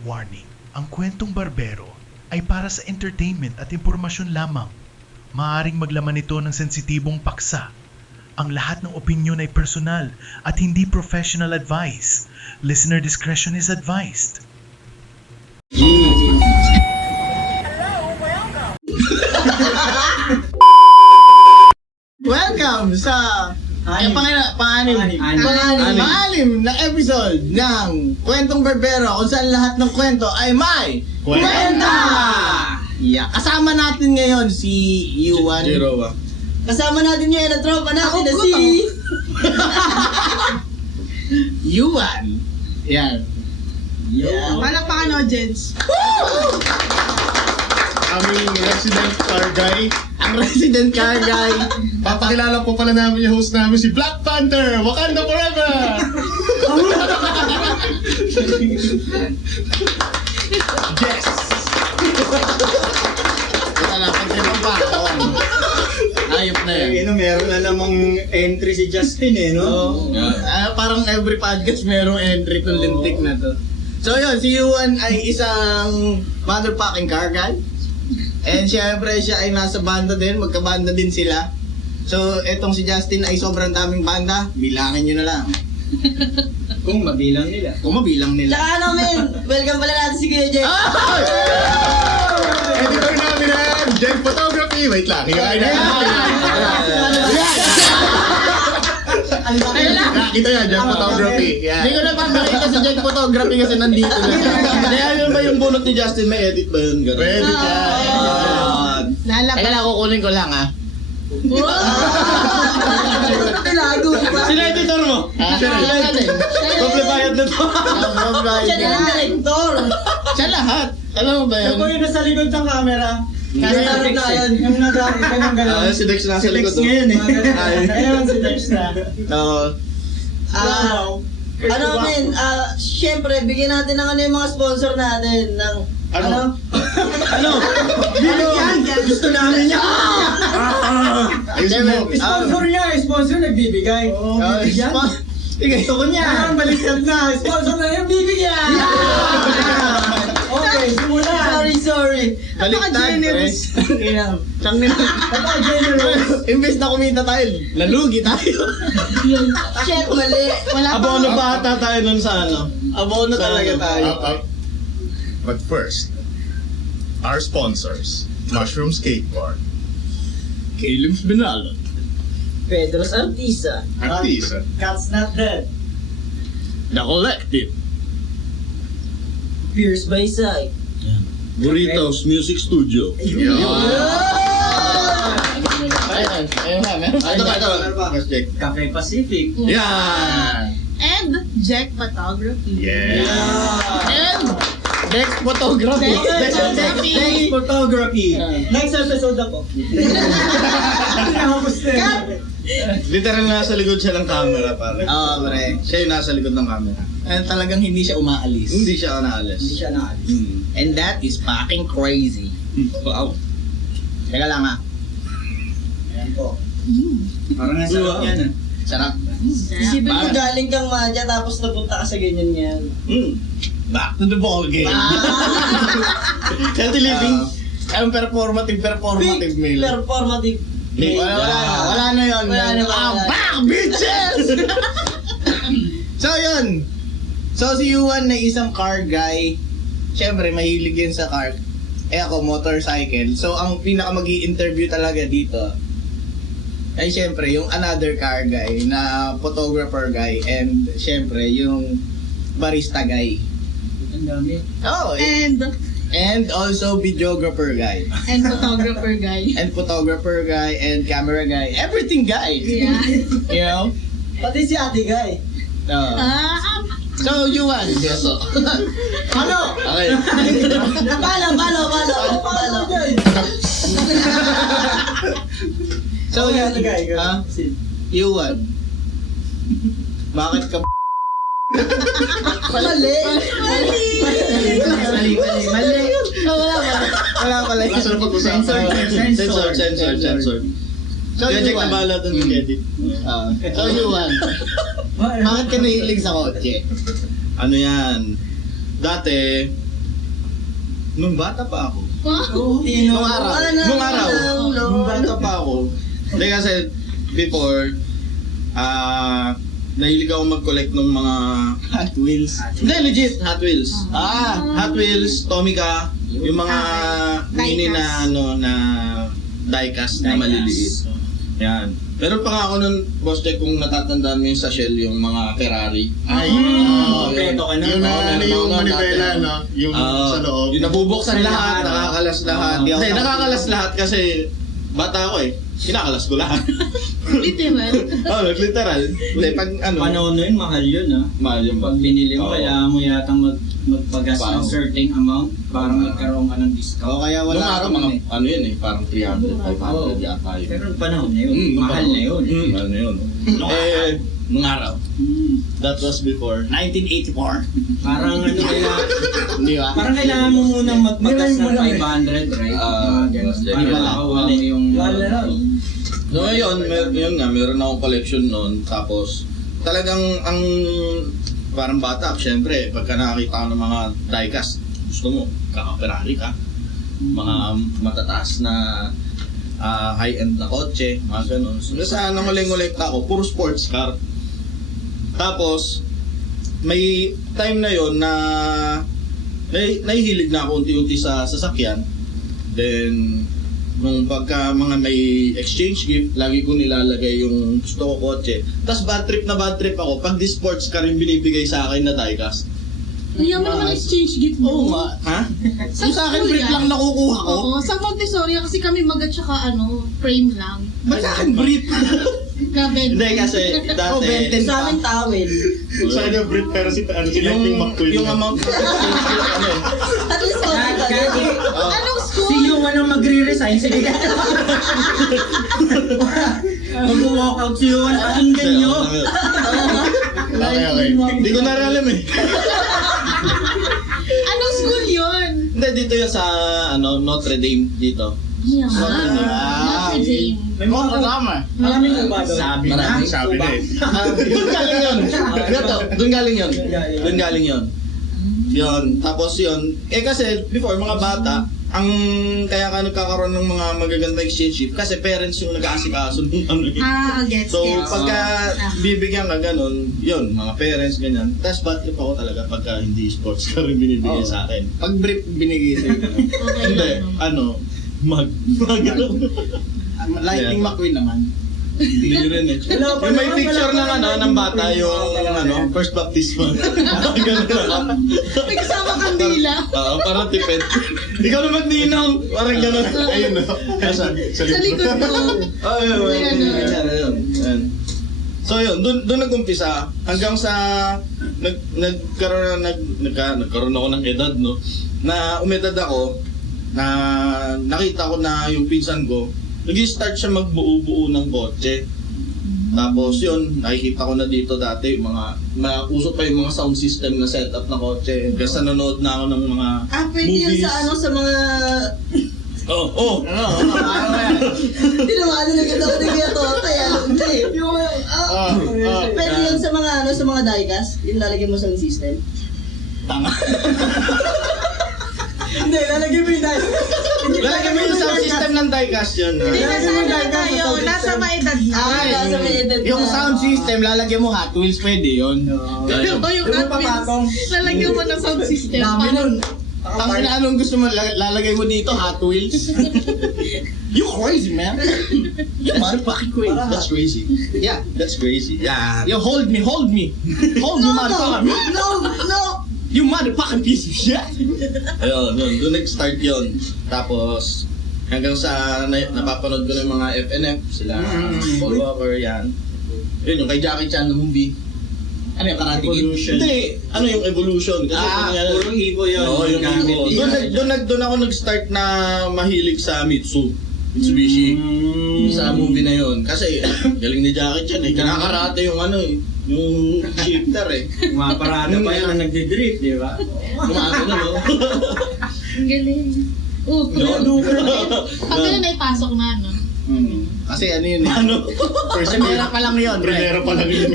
Warning, ang kwentong barbero ay para sa entertainment at impormasyon lamang. Maaaring maglaman ito ng sensitibong paksa. Ang lahat ng opinyon ay personal at hindi professional advice. Listener discretion is advised. Welcome sa pang-anim na episode ng Kwentong Barbero, kung saan lahat ng kwento ay may kwenta! Yeah. Kasama natin ngayon si Yuan. Kasama natin ngayon ang tropa natin na si... Yuan. Yan. Palakpakan audience. Aming resident car guy. Ang resident car guy. Papakilala po pala namin yung host namin, si Black Panther! Wakanda forever! Yes! Ito na, pagkipang pa. Ayop na yan. Meron na namang entry si Justin no? Parang every podcast merong entry tong lintik na to. So yun, si Yuan ay isang motherfucking car guy. And syempre siya ay nasa banda din, magkabanda din sila. So etong si Justin ay sobrang daming banda, bilangin nyo na lang. Kung mabilang nila. Kung mabilang nila. Tsaka ano men, welcome pala natin si Kuya Jay. Editor namin yan! Jen Photography! Wait lang, higain na. Nakita yan, Jen Photography. Yan. Hindi ko na papakita si Jack Photography kasi nandito na. Kaya yun ba yung bunot ni Justin? May edit ba yun? Ganun. Pwede yan. Teka lang, kukunin ko lang Tinago ba? Sino editor mo? Siya Komplibayad na to. Siya na ang director. Siya lahat. Alam mo ba yun? Ako yung nasa likod ng camera. Kasama tayo. Yung nag-ganong-ganon. Si Dex nasa likod. Si Dex ngayon Ayun si Dex na. Oo. Ano men, syempre bigyan natin ng ano yung mga sponsor natin ng Ano? Ano? Dito! Gusto namin yan! Ayusin mo. Sponsor niya! Sponsor nagbibigay. Bibigyan? Gusto ko niya! Baliktad na! Sponsor na yung bibigyan! Okay, simula! Sorry. Baliktad, pre. Siyang nila. Napaka-generous! Imbes na kumita tayo, lalugi tayo. Shit, mali. Wala Abono pa ata tayo nun sa ano? Abono talaga tayo. But first, our sponsors, Mushroom Skateboard, Caleb's Binalot. Pedro's Artisa. Artisa, Cat's not dead. The Collective. Pierce by Side. Burritos Music Studio. Ayun, ha, meron pa. Mas Jack. Cafe Pacific. Yan! And Jack Photography. Yeah. And Dex Photography. Dex Photography. Next photography. Next episode ako. Nakapos na yun. Literal nasa likod siya ng camera, pare. Oo, pre. Siya yung nasa likod ng camera. And talagang hindi siya umaalis. Hindi siya naalis. Hindi siya naalis. And that is fucking crazy. Wow. Teka lang ha. Ayan po. Parang nasa sarap yan ah. Sarap. Isipin mo Bakit? galing kang madya tapos napunta ka sa ganyan yan. Back to the ball game. Healthy living. Ang performative meal. Performative. Wala na yun. Wala na, wala I'm na. back, bitches! So yun. So si Yuan na isang car guy. Siyempre, mahilig yun sa car. Ako, motorcycle. So ang pinaka mag-i-interview talaga dito ay siyempre yung another car guy na photographer guy and siyempre yung barista guy. Ang dami. Oh, and also videographer guy. And photographer guy. And photographer guy and camera guy. Everything guy. Yeah. You know? Pati si Ate Guy. So, Yuan. Ano? Okay. Palo. So, Okay, Ate Guy. Ha? Yuan. Bakit ka Mali. Wala pala. Nasa na pag-usapan? Sensor. So, Check Yuan. na bala doon yung edit. So, Yuan. Bakit ka nahilig sa kotse? Ano yan? Dati, nung bata pa ako. Nung Nung araw. Nung bata pa ako. Hindi kasi before, nahilig ako mag-collect ng mga Hot Wheels. Hindi, legit, Hot Wheels. Hot Wheels, Tomica, yung mga mini na na diecast na maliliit. Yan. Meron pa nga ako nun, Boss Jack, kung natatandaan mo yung sa Shell, yung mga Ferrari. Kompleto ka na. Yung yung manibela, no? Yung sa loob. Yung nabubuksan lahat, nakakalas lahat. Hindi, nakakalas lahat kasi bata ako eh. Kinakalas ko lahat. Literal. Literal. Hindi, pag Panahon na yun, mahal yun mahal yung Pag binili mo, Oo. kailangan mo yatang magpagas ng Wow. certain amount para magkaroon ka ng discount. O kaya Nung wala araw, ka mga, man yun eh, parang 300, 500 yata yun. Pero nung panahon na yun, Nung mahal panahon. na yun. Mahal na yun. Nung araw. That was before. 1984. Parang ano kaya, Di ba? parang kailangan mo munang magpagas ng 500, right? Mga ganun. Para makawala yung... So ngayon, yun nga, meron akong collection noon. Tapos, talagang ang parang bata, syempre, pagka nakakita ko ng mga diecast, gusto mo, kaka-Ferrari ka. Mga matataas na high-end na kotse, mga ganun. So, sa nanguling-ngulekta ako, puro sports car. Tapos, may time na yon na nahihilig na ako unti-unti sa sasakyan. Then, nung pagka mga may exchange gift, lagi ko nilalagay yung gusto ko kotse. Tapos bad trip ako, pag di sports car yung binibigay sa akin na diecast. Kaya mo naman exchange gift mo. Oo nga. Ha? Yung sa akin, brief lang nakukuha ko. Oo, sa Montessori kasi kami magat tsaka frame lang. Ba't sa akin brief? Grabe. Hindi kasi dati, Sa amin towel. Sa kanya, Brit, pero si Lightning McQueen. yung amount of exchange gift, ano eh. At least konti ka doon. Anong school? Si Yuan ang magre-resign, sige. Mag-walk out si Yuan, pakinggan nyo. Okay. Hindi ko na alam eh. Anong school yun? Hindi, dito yun sa Notre Dame dito. Yeah. Notre Dame. May mga kasama. Maraming ubado. Sabi Sabi na eh. Doon galing yun. Doon galing yun. Doon galing yun. Yun. Tapos yun. Kasi before, mga bata, ang kaya ka nagkakaroon ng mga magaganda exchange gift kasi parents yung nag-aasikaso ng ano eh. Gets, So, gets. pagka bibigyan ka ganun, yun, mga parents, ganyan. Tapos bad trip ako talaga pagka hindi sports car yung binibigay sa akin. Pag brief binigay sa'yo. Okay Hindi, lang. Lightning McQueen naman. Hindi rin eh. Yung may picture ng bata, yung first baptismal. Ganun lang. May kasama kandila. Oo, parang tipid. Ikaw na magninong. Parang gano'n. Ayun, no? Sa Sa likod mo. Ayun. So yun, doon nag-umpisa. Hanggang sa nagkaroon ako ng edad, no? Na umedad ako, na nakita ko na yung pinsan ko, nag-start siya magbuo-buo ng kotse. Tapos yun, nakikita ko na dito dati, uso pa yung mga sound system na setup na kotse. Kasi nanonood na ako ng mga Pwede yun movies. sa mga... Oo. Tinawanan na kita ko ni Kuya Toto, alam mo eh. Pwede yun sa mga diecast, yung lalagyan mo sa system. Hindi, lalagyan mo yung dice. Lalagyan mo yung sound system ng diecast yun. Hindi na sa tayo. Nasa maedad na. Nasa may edad na. Yung sound system, lalagyan mo Hot Wheels, pwede yun. O yung Hot Wheels. Lalagyan mo ng sound system. Dami nun. Ang anong gusto mo, lalagay mo dito, Hot Wheels? You crazy, man. You motherfucking crazy. That's crazy. Yeah. That's crazy. Yeah. Yo, hold me. Hold me, motherfucker. No! You motherfucking piece of shit. Ayun, doon nag-start yun. Tapos, hanggang sa napapanood ko ng mga FNF, sila Paul Walker, yan. Yun, yung kay Jackie Chan na movie. Ano yung Karate Kid? Hindi, ano yung evolution? Kasi Puro Evo yun. Oo, yung Evo. Doon ako nag-start na mahilig sa Mitsubishi. Sa movie na yun. Kasi, galing ni Jackie Chan eh. Kinakarate yung yung shifter eh. Mga parada pa yan na nagdi-drift, di ba? Kumano na, no? Ang galing. Pag ganun ay pasok na, no? Kasi ano yun eh. First Primera pa lang yun, pre. Primera pa lang yun.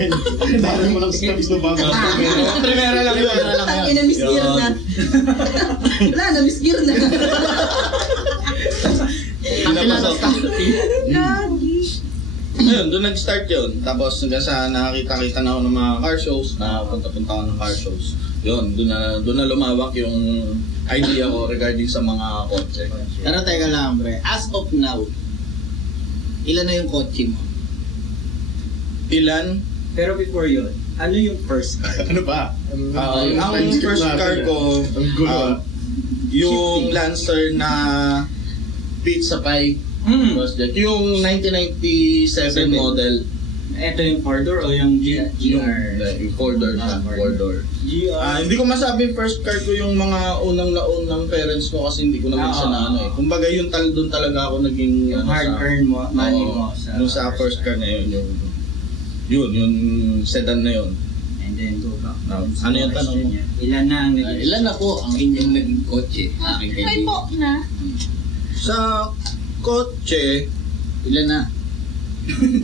Dahil mo lang steps na bago. Primera lang yun. Ang inamiss year na. Wala na, Miss Gear na. Ayun, doon nag-start yun. Tapos hanggang sa nakakita-kita na ako ng mga car shows, nakapunta-punta ako ng car shows. Yun, doon na lumawak yung idea ko regarding sa mga kotse. Pero teka lang, pre. As of now, ilan na yung kotse mo? Ilan? Pero before yun, ano yung first car? Ano ba? Ang first car ko, Ang gulo. yung Lancer na pizza pie. Was that yung 1997 model. Ito yung 4-door o yung GR? Yung 4-door siya, 4-door. GR. Hindi ko masabi first car ko yung mga unang parents ko kasi hindi ko naman siya na ano eh. Kumbaga yung doon talaga ako naging Yung hard earn mo, money mo. Yung sa first car na yun, yung sedan na yun. And then go back. Ano yung tanong mo? Ilan na ang naging... Ilan na po ang inyong naging kotse? Aking May kaibigan. po na. Sa kotse, Ilan na?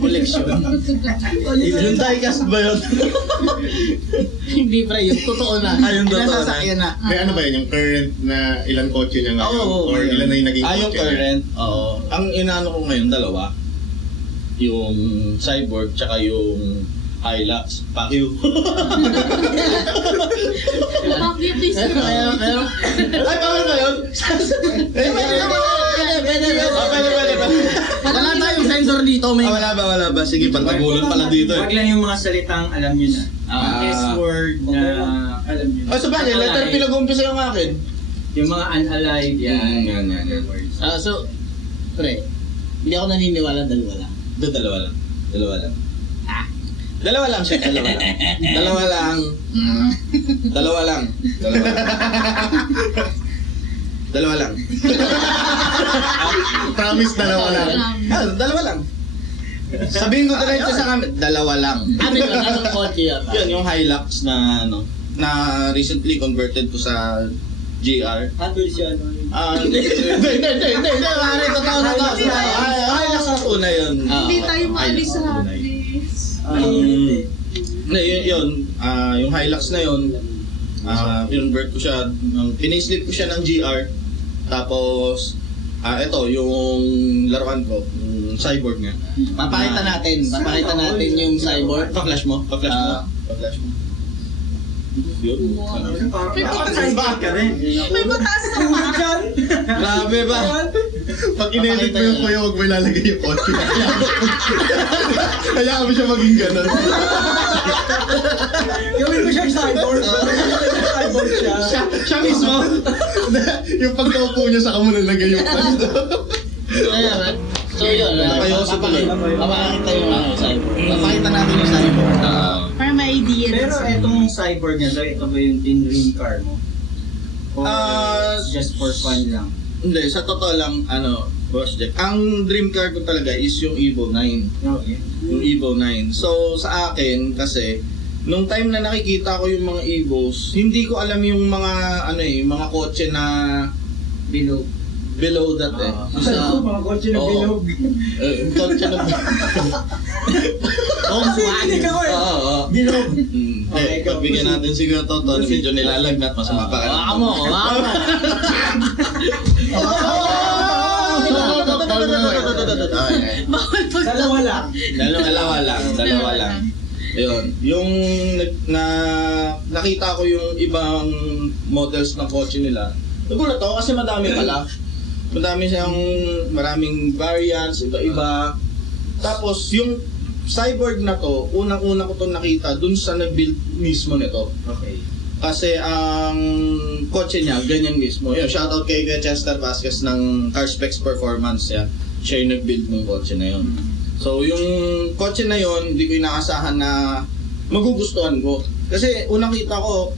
Koleksyon. yung diecast ba yun? Hindi pre, yung totoo na. Yung totoo na. Nasasakyan na. May ano ba yun? Yung current na ilang kotse niya ngayon? Oo, Or ilan na yung naging kotse Yung niya? current. Oo. Ang inaano ko ngayon, dalawa. Yung Cyborg, tsaka yung Hilux. Pacquiao. Bakit is Pero, Ay, bawal ba yun? Pwede. wala tayong sensor dito, may. Wala ba? Sige, pantagulan pala dito Wag eh. lang yung mga salitang alam nyo na. S-word na alam nyo na. Sa bagay, letter P nag-umpisa yung akin. Yung mga unalive, yan. Yan. Words. So, pre, hindi ako naniniwala dalawa lang. Dalawa lang. Dalawa lang siya, dalawa lang. Dalawa lang. Promise dalawa lang. Dalawa lang. Sabihin ko diretso sa kami, dalawa lang. Ano yun? Anong kotse yun? Yun, yung Hilux na na recently converted ko sa GR. Hot Wheels yun. Hindi. Pare, totoo. Hilux na una yun. Hindi tayo maalis sa Hilux na una hotness. Yung Hilux na yun, convert ko siya, pinislip ko siya ng GR. Tapos, ito, yung laruan ko, yung Cyborg nga. Papakita natin yung cyborg. Pa-flash mo. Yun. Ka rin. May mataas na pa. Grabe ba? Pag in-edit mo yung kuya, huwag mo ilalagay yung kotse. Kaya kami siya maging ganun. Gawin mo siyang cyborg. Cyborg siya. Siya mismo. Yung pagkaupo niya sa kamo nalagay yung kotse. So yun, Napayoso tuloy. papakita yung cyborg. Papakita natin yung cyborg. Para may idea na Pero siya. etong cyborg niya, so ito ba yung dream car mo? Or just for fun lang? Hindi, sa totoo lang, Boss Jack, ang dream car ko talaga is yung Evo 9. Okay. Yung Evo 9. So, sa akin, kasi, nung time na nakikita ko yung mga Evos, hindi ko alam yung mga, mga kotse na below that eh. Mga kotse na Oo. bilog. Kotse na Volkswagen. Oo. Bilog. Okay, pagbigyan natin siguro to, medyo nilalagnat, mas mapakalat. Baka mo. Bawal pag Dalawa lang. Dalawa lang. Ayun, yung nakita ko yung ibang models ng kotse nila. Nagulat ako kasi madami pala. Maraming variants, iba-iba. Tapos yung Cyborg na to, unang-una ko to nakita dun sa nag-build mismo nito. Okay. Kasi ang kotse niya, ganyan mismo. Yun, shoutout kay Chester Vasquez ng Car Specs Performance. Yan. Siya yung nag-build ng kotse na yun. So yung kotse na yun, hindi ko inaasahan na magugustuhan ko. Kasi unang kita ko,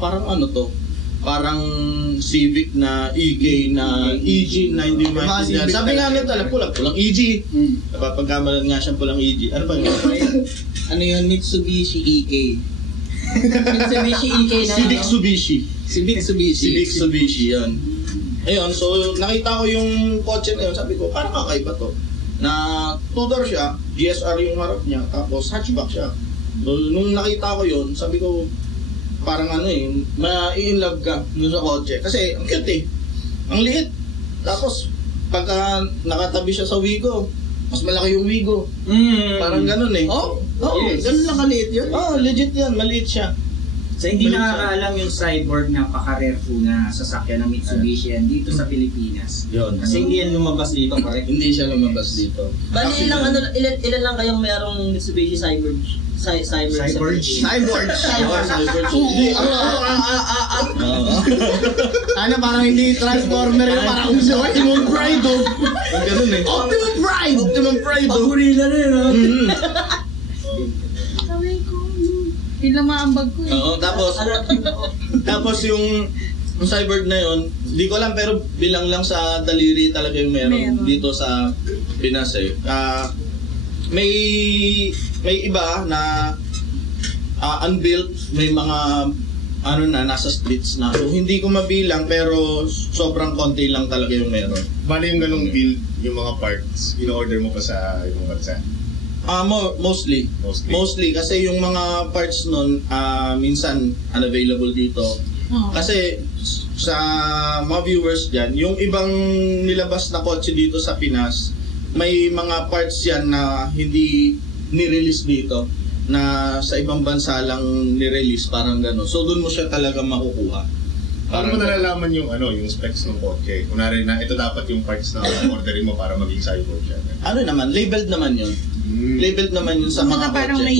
parang ano to? Parang Civic na EK na EG na hindi maintindihan. Sabi nga nito, pulang EG. Napapagkamalan nga siyang pulang EG. Ano ba yun? Ano yun? Mitsubishi EK. Mitsubishi EK na. Civic Subishi. Civic Subishi, yun. Ayun, so nakita ko yung kotse na yun, sabi ko, parang kakaiba to. Na two-door siya, GSR yung harap niya, tapos hatchback siya. So nung nakita ko yun, sabi ko, parang ano eh, ma-in-love ka dun sa kotse. Kasi ang cute eh. Ang liit. Tapos, pagka nakatabi siya sa Wigo, mas malaki yung Wigo. Parang ganun eh. Oh, Yes. ganun lang kaliit yun. Legit yan. Maliit siya. So hindi nakakaalam yung Cyborg, napaka-rare po na sasakyan ng Mitsubishi yan dito sa Pilipinas. Yun. Kasi hindi yan lumabas dito, correct? Hindi siya lumabas dito. Bali, ilan lang kayong mayroong Mitsubishi Cyborg? Cyborg. Cyborg. Hindi. Ano, parang hindi Transformer yun, parang Optimum Pride, oh. Ang ganun eh. Optimum Pride! Optimum Pride. Pag-gorilla na yun, ha? Sabi ko, yun lang maambag ko eh. Oo, tapos yung Cyborg na yun, di ko alam pero bilang lang sa daliri talaga yung meron dito sa Pinas eh. May iba na unbuilt, may mga ano na, nasa streets na. So hindi ko mabilang pero sobrang konti lang talaga yung meron. Bali yung ganong build, yung mga parts, in-order mo pa sa ibang bansa? Mostly. Mostly kasi yung mga parts nun minsan unavailable dito. Oo. Kasi sa mga viewers dyan, yung ibang nilabas na kotse dito sa Pinas, may mga parts yan na hindi ni-release dito, na sa ibang bansa lang ni-release, parang gano'n. So doon mo siya talaga makukuha. Paano mo nalalaman yung yung specs ng kotse? Kunwari na ito dapat yung parts na orderin mo para maging Cyborg siya. Ano naman, labeled naman yun. Labeled naman yun sa Kumbaga mga parang kotse. may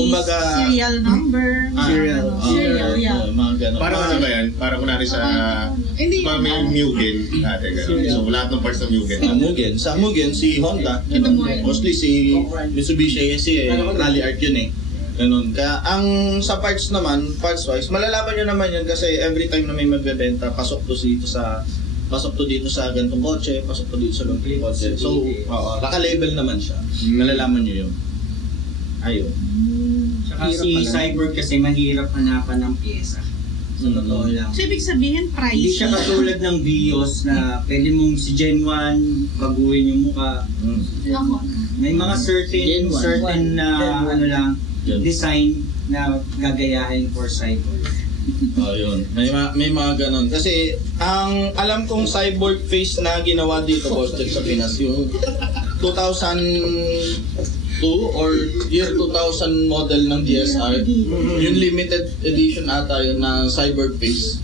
serial number. Serial. Serial, yeah. Mga gano'n. Parang ano ba yan? Parang kunwari sa Hindi may Mugen natin gano'n. So lahat ng parts ng Mugen. Sa Mugen, si Honda. Ito mo. Mostly si Mitsubishi kasi rally art yun eh. Ganun. Kaya ang sa parts naman, parts wise, malalaman nyo naman yun kasi every time na may magbebenta, pasok to dito sa gantong kotse, pasok to dito sa gantong kotse. So, naka-label naman siya. Malalaman nyo yun. Ayun. Tsaka si Cyborg kasi mahirap hanapan ng pyesa. Sa totoo lang. So, ibig sabihin, price. Hindi siya katulad ng Vios na pwede mong si Gen 1 baguhin yung mukha. Ako. May mga certain na ano lang, Yun. design na gagayahin for Cyborg. Yun. May mga ganun. Kasi, ang alam kong cyborg face na ginawa dito, boss, sa Pinas, yung 2002 or year 2000 model ng DSR, yung limited edition ata yun na cyborg face.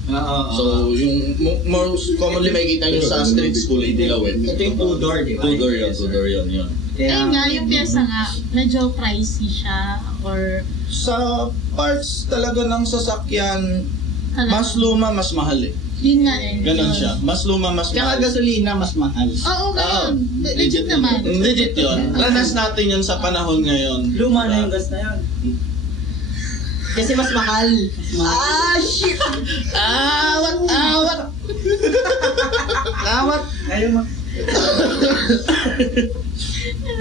So, yung most commonly makikita nyo sa street school, Idilawin. Ito yung two-door, di ba? Two-door yun. Ayun nga, yung pyesa nga, medyo pricey siya or Sa parts talaga ng sasakyan, talaga. mas luma, mas mahal eh. Yun nga eh. Ganon siya. Mas luma, mas Tsaka mahal. gasolina, mas mahal. Oo, ganun. Legit naman. Legit yun. Ranas natin yun sa panahon ngayon. Luma na yung gas na yun. Kasi mas mahal. Shit! Awat! Ayaw mo.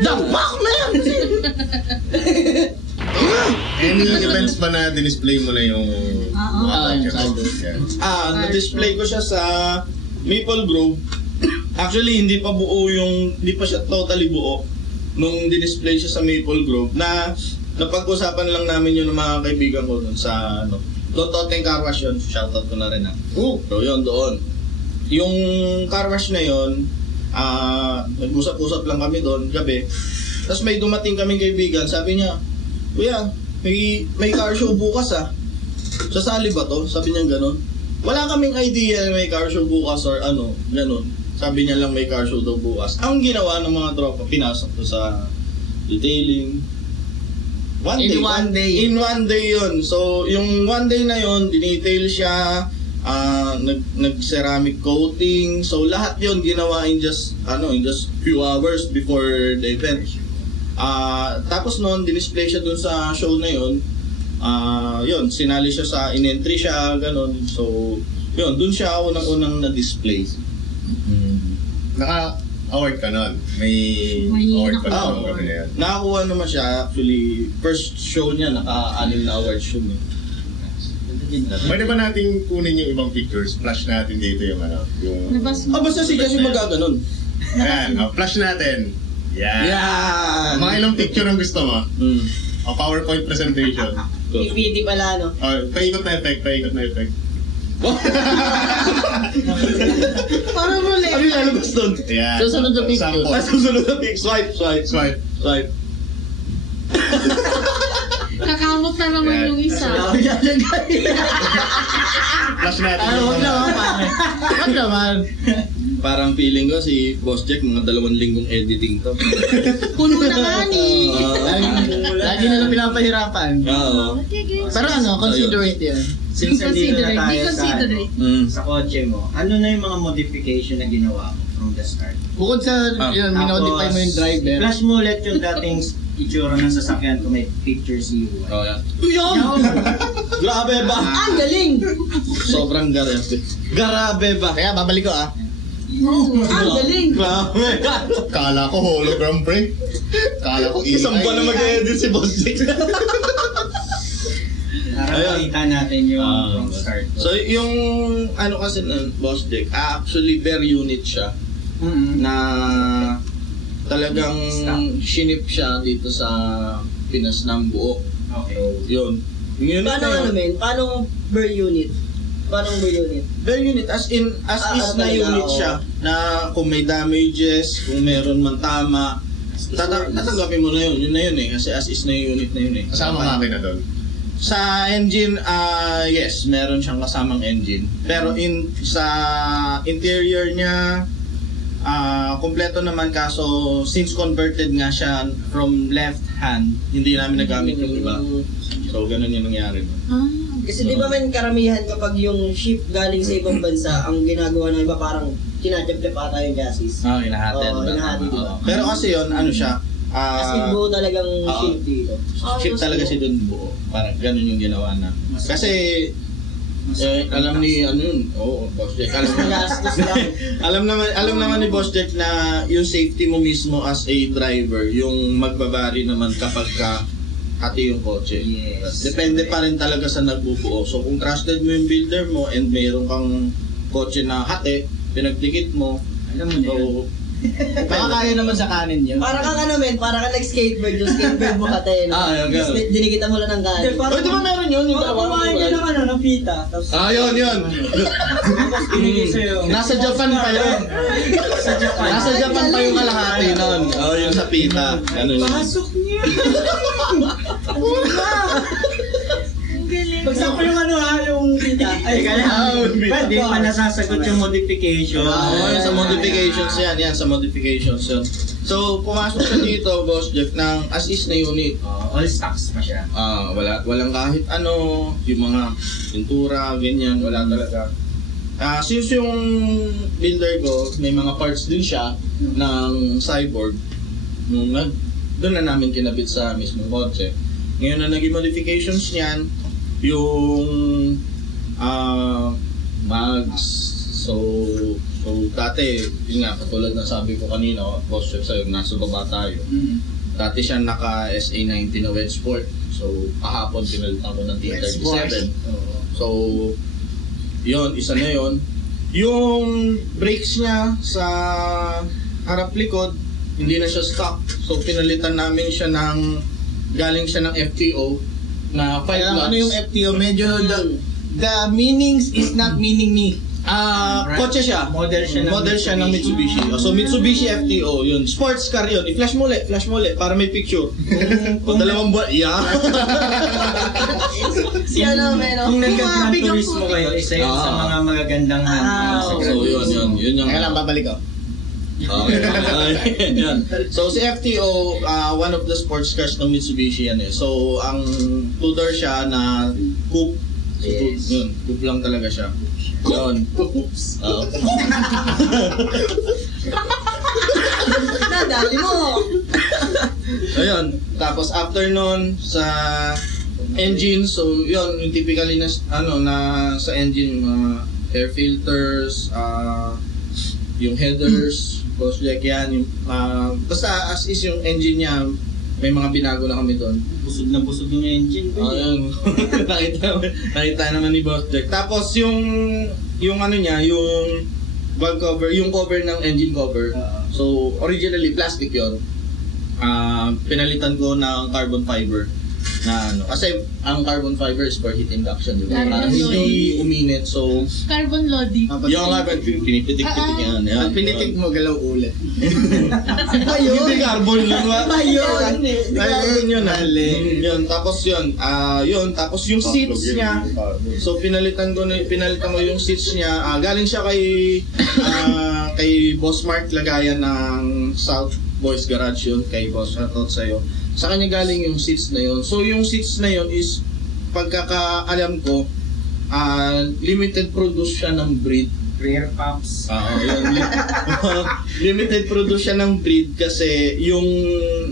The fuck, man! Any events ba na dinisplay mo na yung mga kotse? Yan. Na-display ko siya sa Maple Grove. Actually, hindi pa siya totally buo nung dinisplay siya sa Maple Grove na napag-usapan lang namin yun ng mga kaibigan ko dun sa Toteng Car Wash yun. Shoutout ko na rin So yun, doon. Yung car wash na yun, nag-usap-usap lang kami doon gabi. Tapos may dumating kaming kaibigan, sabi niya, Kuya, may car show bukas Sasali ba to? Sabi niya gano'n. Wala kaming idea na may car show bukas or ano, gano'n. Sabi niya lang may car show daw bukas. Ang ginawa ng mga tropa, pinasok to sa detailing. In one day yun. So, yung one day na yun, dinetail siya, nag-ceramic coating. So, lahat yun ginawa in just few hours before the event. Tapos noon, dinisplay siya dun sa show na yun. Yun, sinali siya in-entry siya, ganun. So, yun, dun siya unang na-display. Naka-award ka nun? May award pa nun? Kami na yan. Nakakuha naman siya. Actually, first show niya, naka-anim na awards yun. Pwede ba natin kunin yung ibang pictures? Flash natin dito yung Basta si Jesse magaganon. Ayan, flash natin. Yan. Yan! Mga ilang picture ang gusto mo? Mm. O PowerPoint presentation. PPT pala, no? Paikot na effect. Parang muli. Ano yung lalabas doon? Ayan. Susunod na picture. Sample. Susunod na pick. Swipe. Swipe. Kakamot na naman Yan. yung isa. Flash natin. Huwag naman, pare. Huwag naman. Parang feeling ko si Boss Jack, mga 2 linggong editing to. Puno na nga ni. Lagi na lang pinapahirapan. Oo. Pero considerate yan. Since nandito na Considerate. tayo Be considerate. sa kotse mo, ano na yung mga modification na ginawa mo from the start? Bukod sa yun, minodify mo yung driver. Flash mo ulit yung dating itsura ng sasakyan kung may picture si UI. Oh, yan. Yun! Grabe ba? Ang galing! Sobrang grabe. Grabe ba? Kaya babalik ko Ang galing! Grabe. Kala ko hologram, pre. Kala ko AI. Isang buwan na mag-edit si Boss Jack. Nakakita natin yung from start. So, yung ano kasi ng Boss Jack, actually bare unit siya na talagang shinip siya dito sa Pinas ng buo. Okay. Yun. Yung unit Paano na yun. ano, men? Paano per unit? Paano per unit? Bare unit, as is na talaga, unit oo. siya. Na kung may damages, kung meron man tama, tatanggapin mo na yun. Yun na yun eh. Kasi as is na yung unit na yun eh. Kasama makina doon. Sa engine, yes, meron siyang kasamang engine. Pero sa interior niya, kompleto naman kaso since converted nga siya from left hand, hindi namin nagamit yung iba. So, ganun yung nangyari. Kasi di ba men karamihan kapag yung ship galing sa ibang bansa, ang ginagawa ng iba parang kinatyaplep ata yung chassis. Hinahati. Oo, hinahati, diba? Pero kasi yun, ano siya, As in buo talagang ship dito. ship talaga siya dun buo. Parang ganun yung ginawa na. Kasi, alam ni, ano yun, Boss Jack, Magastos lang. alam naman ni Boss Jack na yung safety mo mismo as a driver, yung magbabari naman kapag hati yung kotse. Yes. Depende pa rin talaga sa nagbubuo. So kung trusted mo yung builder mo and mayroon kang kotse na hati, pinagdikit mo, Alam mo na yun. so Baka kaya naman sa kanin yun. Para kang ano men, para kang nag-skateboard, yung skateboard mo kate, no? Yung Tapos gano'n. dinikitan mo lang ng galing. Di ba meron yun? Yung Parang kumain ka ng ano, ng pita. Tapos Yun. Binigay sa'yo. Nasa Japan pa yun. Nasa Japan pa yung kalahati nun. Yung sa pita. Ganun yun. pasok niya! Bagsak ko yung ano ha, yung pita. Ay, kaya hindi pa nasasagot yung modification. Yung sa modifications yan, sa modifications yun. So, pumasok siya dito, Boss Jack, ng as is na unit. All stocks pa siya. Walang kahit ano, yung mga pintura, ganyan, wala talaga. Since yung builder ko, may mga parts din siya ng cyborg, doon na namin kinabit sa mismong kotse. Ngayon na naging modifications niyan, yung mags. So dati, yun nga, katulad na sabi ko kanina, Boss Chef sa'yo, nasa baba tayo. Dati siya naka SA90 na wedge sport. So, kahapon pinalitan ko ng T37. So, yun, isa na yun. Yung brakes niya sa harap likod, hindi na siya stock. So, pinalitan namin siya galing siya ng FTO na 5 Kaya lots. ano yung FTO, medyo the meanings is not meaning me. Kotse siya. Model siya ng ng Mitsubishi. So Mitsubishi FTO, yun. Sports car yun. I-flash mo ulit para may picture. Kung 2 buwan, si ano men, no? Kung nag-Gran Turismo kayo, isa yun sa mga magagandang handling sa So yun yung Kaya lang, babalik ko. Okay. Yan. So si FTO, one of the sports cars ng Mitsubishi yan eh. So ang two-door siya na coupe. So, Yes. yun, coupe lang talaga siya. Yun. Oops. Nadali mo! Ayun. Tapos after nun sa engine, so yun, yung typically na sa engine, air filters, yung headers, Boss Jack yan, yung, basta as is yung engine niya, may mga binago na kami doon. busog na busog yung engine. Ayun. nakita naman ni Boss Jack. Tapos yung ano niya, yung valve cover, yung cover ng engine cover. So originally plastic 'yon. Pinalitan ko ng carbon fiber. Na ano, kasi ang carbon fiber is for heat induction, di ba? Carbon Para hindi loading. uminit, so Carbon loading. yung nga ba, pinipitik-pitik yan. Pag pinitik mo, galaw ulit. Hindi carbon yun, ba? Ayun! Carbon yun, yun, tapos yun, tapos yung seats niya, so pinalitan ko yung seats niya, galing siya kay Boss Mark Lagayan ng South Boys Garage yun, kay Boss, shoutout sa'yo. Sa kanya galing yung seats na yun. So yung seats na yun is, pagkakaalam ko, limited produce siya ng breed. Rare Pops. Yun. Limited produce siya ng breed kasi yung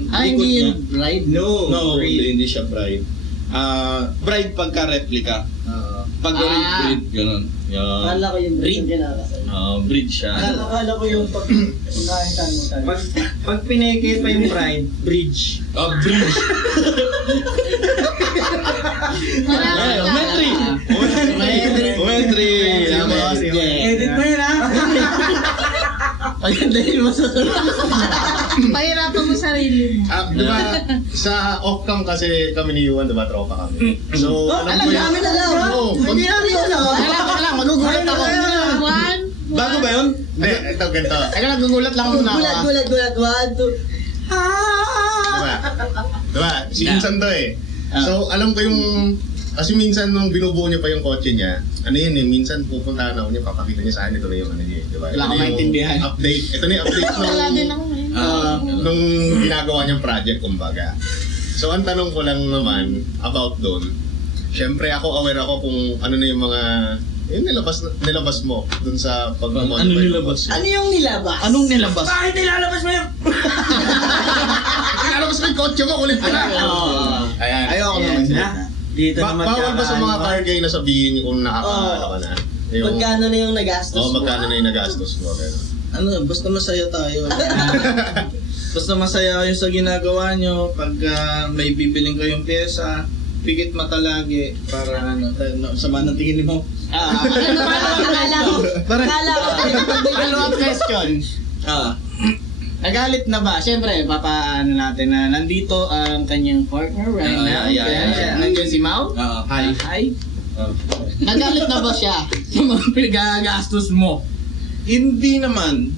likod Hindi niya. yun bride? No, breed. hindi siya bride. Bride pagka-replica. Pag breed, ganun. Yan. Akala ko yung breed yung kinakasal. Breed siya. Akala ko yung pagkakitan mo. Pag pineke pa yung bride, bridge. Bridge. Umentry. Edit mo yun, ha? Ayun, dahil masasunod. Pahirapan mo sarili mo. Di ba, sa off-cam kasi kami ni Yuan, di ba, tropa kami. So, alam ko yung... namin alam. Oo, Hindi namin alam. Teka lang, magugulat ako. One. Bago ba yun? Hindi, ito, ganito. Teka lang, gugulat lang muna ako. Gulat. 1, 2. Diba? Diba? Si Insan to eh. So, alam ko yung... Kasi minsan nung binubuo niya pa yung kotse niya, ano yun eh, minsan pupuntahan ako niya, papakita niya sa akin, ito na yung ano niya, diba? Wala akong maintindihan. Update. Ito na yung update Wala din ako eh. nung ginagawa niyang project, kumbaga. So, ang tanong ko lang naman about doon, syempre ako aware ako kung ano na yung mga yung nilabas mo dun sa pag-modify. Ano nilabas? Ano yung nilabas? Anong nilabas? Bakit nilalabas mo yun? Nilabas mo yung kotse mo, kulit ka na. Ayan. Ayoko naman Yan sila. na. Dito naman Bawal ba sa mga kakaano. car guy na sabihin kung nakakaano ka na? Magkano na yung nagastos mo? magkano na yung nagastos mo? Ganun. Ano, basta masaya tayo. Basta masaya kayo sa ginagawa nyo. Pag may bibiling kayong pyesa, pigit mata lagi para sama ng tingin mo. Akala ko. Follow-up question. Nagalit na ba? Siyempre, papaano natin na nandito ang kanyang partner right now. Yeah. Nandiyan si Mau. Hi. Hi. Nagalit na ba siya sa mga pinagagastos mo? Hindi naman.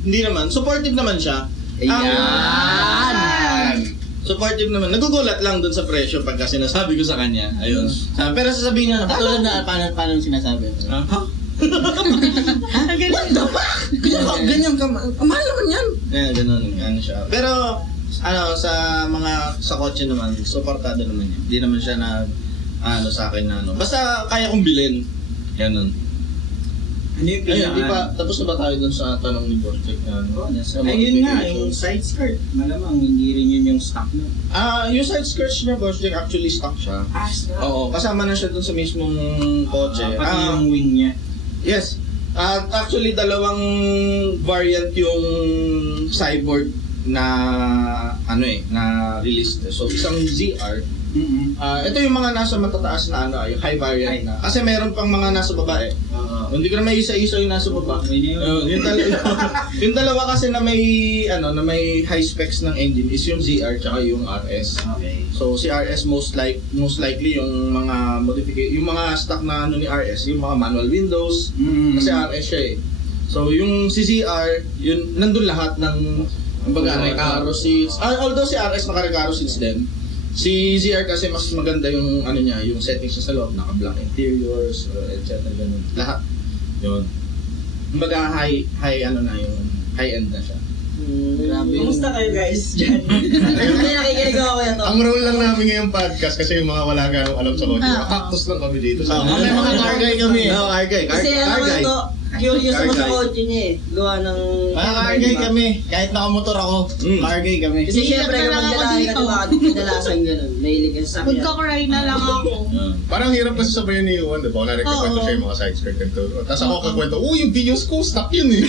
Supportive naman siya. Ayan! Supportive naman. Nagugulat lang dun sa presyo pagka sinasabi ko sa kanya. Ayun. Pero sasabihin niya, patulad na paano sinasabi? Ang galing. Ganyan ka. Mahal naman yan. Ganun. Ano siya. Pero, sa kotse naman, supportado naman yan. Hindi naman siya sa akin na Basta kaya kong bilhin. Ganun. Ano yung Ayun, di pinaka... ba, tapos na ba tayo dun sa tanong ni Bortek na Ayun nga, yung side skirt. Malamang hindi rin yun yung stock mo. yung side skirts niya, Bortek, actually stock siya. Stock. Oo, kasama na siya dun sa mismong kotse. Pati yung wing niya. Yes. Actually, dalawang variant yung Cyborg na na release. So, isang ZR. Ito yung mga nasa matataas na yung high variant na. Kasi meron pang mga nasa babae. Hindi ko na may isa-isa yung nasa baba. Yung dalawa kasi na may high specs ng engine is yung ZR tsaka yung RS. Okay. So si RS most likely yung mga yung mga stock na ni RS, yung mga manual windows. Kasi RS siya eh. So yung si ZR, yun nandun lahat ng recaro seats. Although si RS naka-recaro seats din. Si ZR kasi mas maganda yung yung settings niya sa loob, naka-black interiors, etc. ganun. Lahat. Yun. Kumbaga high yung high-end na siya. Grabe. Kumusta kayo guys dyan? Hindi nakikinig ako kaya to. Ang role lang namin ngayong podcast kasi yung mga wala ganong alam sa kotse. Cactus lang kami dito. May mga car guy kami. Car guy. Kasi curious ako sa kotse niya eh. Gawa ng... Mga car guy kami. Kahit nakamotor ako, car guy kami. Kasi syempre Iiyak na kapag lang ako lalaki ka dito. diba, kadalasan ganun. Mahilig ka sa sakyan. Magka-cry na lang ako. Parang hirap kasi sabayan ni Yuan, diba? Narikwento Oo. siya yung mga side skirt and todo. Tapos ako kakwento, yung videos ko, stock yun eh.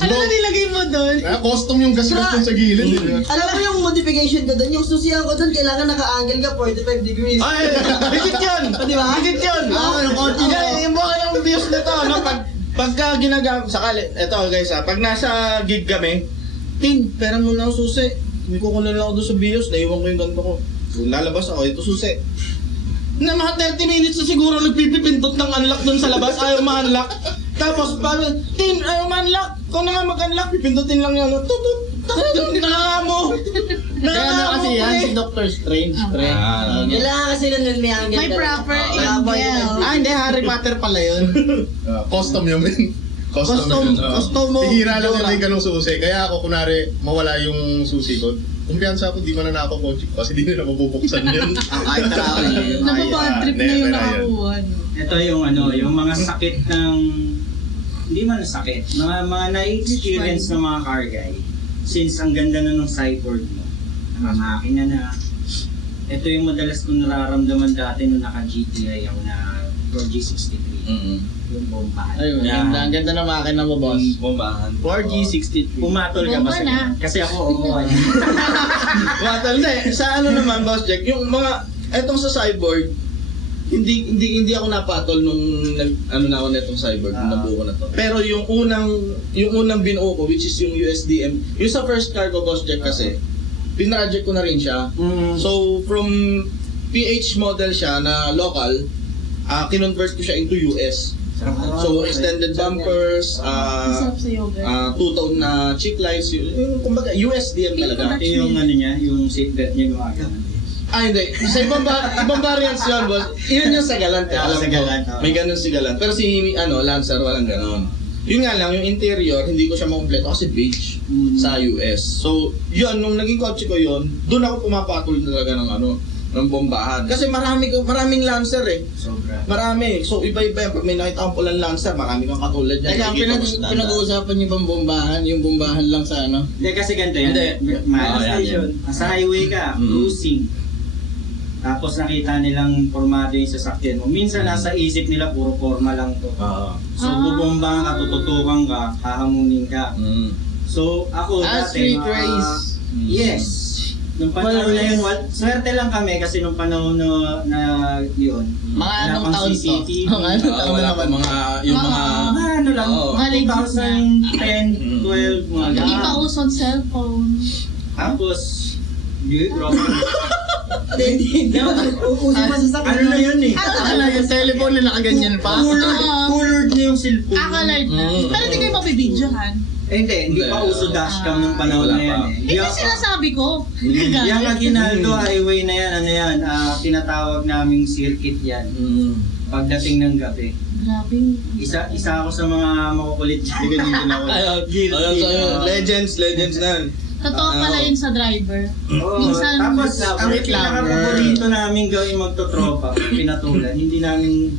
Ano na nilagay mo doon? Custom yung gasgas dun sa gilid. Eh. Alam mo yung modification ko doon, yung susiyan ko doon, kailangan naka-angle ka 45 degrees. Ay, higit yun! Di ba? Higit yun! Yung kotse mo. Yung buka ng views nito, pagka ginagamit, sakali, eto guys pag nasa gig kami, pera muna ang susi. Hindi ko kunin lang ako doon sa BIOS, naiwan ko yung ganito ko. So, lalabas ako, ito susi. Na mga 30 minutes na siguro nagpipipindot ng unlock dun sa labas, ayaw ma-unlock. Tapos, tin, ayaw ma-unlock. Kung na nga mag-unlock, pipindutin lang yan. Tutut, nakakamo. Kaya ano kasi yan, si Doctor Strange, pre. Kailangan kasi nun may angle. May proper Malabo yun. angle. Hindi, Harry Potter pala yun. Custom yun, men. Custom. Custom mo. Bihira lang yung may ganong susi. Kaya ako, kunwari, mawala yung susi ko. Kumpiyansa ako, di man na ako coach kasi di nila mabubuksan yun. Kahit na ako yun. Nababad trip na yung never na yan. nakakuha. no? Ito yung yung mga sakit ng, hindi man sakit, mga na-experience ng mga car guy. Since ang ganda na ng cyborg mo, nakamakina na. Ito yung madalas kong nararamdaman dati nung naka-GTI ako na G63. Yung bombahan. Ayun, ang ganda ng makina mo, boss. Bombahan. 4G63. Pumatol ka ba Bomba sa na. Kasi ako, oo. Watal, hindi. Sa ano naman, Boss Jack, yung mga, etong sa cyborg, hindi ako napatol nung na ako netong cyborg, nung nabuo ko na to. Pero yung unang binuo ko, which is yung USDM, yung sa first car ko, Boss Jack, kasi, pinroject ko na rin siya. So, from PH model siya na local, kinonvert ko siya into US. So, extended bumpers, Masarap sa yogurt. two-tone na cheek lights, yung kumbaga USDM talaga. Ito yung niya, yung seatbelt niya gumagana. Hindi. Sa ibang variants yun, boss. Yun yung sa Galant. Alam Sa ko. Galant, oo. May ganun si Galant. Pero si Lancer, walang ganon. Yun nga lang, yung interior, hindi ko siya makumpleto kasi beige sa US. So, yun, nung naging kotse ko yun, doon ako pumapatol talaga ng bombahan. Kasi maraming Lancer eh. Sobra. Marami. So, iba-iba yan. Pag may nakita kang pulang Lancer, marami kang katulad yan. Teka, pinag-uusapan niyo bang bombahan? Yung bombahan lang sa ano? Hindi kasi ganito yan. Hindi. Station. Sa highway ka, cruising. Tapos nakita nilang formado yung sasakyan mo. Minsan nasa isip nila puro forma lang to. So bubombahan ka, tututukan ka, hahamunin ka. So ako dati, street race. yes. Nung panahon na yun, swerte lang kami kasi nung panahon na yun. Mga wala anong pang taon to? CCTV. Mga anong taon Wala pa naman? yung mga... Mga ano lang, Oo. Mga legit na. 2010, 12, mga Hindi ganun. pa usong cellphone. Tapos, grabe. Uso pa sa sakit. Ano na yun eh? Ano yung telephone na nakaganyan pa? Colored na yung cellphone. Akalard na. Pero hindi kayo mabibidyohan. Hindi pa uso dashcam nung panahon Wala na yan pa. eh. Hindi sinasabi ko. Yung Aguinaldo Highway na yan, tinatawag naming circuit yan. Pagdating ng gabi. Grabe. Isa ako sa mga makukulit dyan. Ayun, so yun, legends na yan. Totoo pala yun sa driver. Oo, Minsan- tapos ang Wait lang. pinaka-paborito namin gawin magtotropa, pinatulan, hindi namin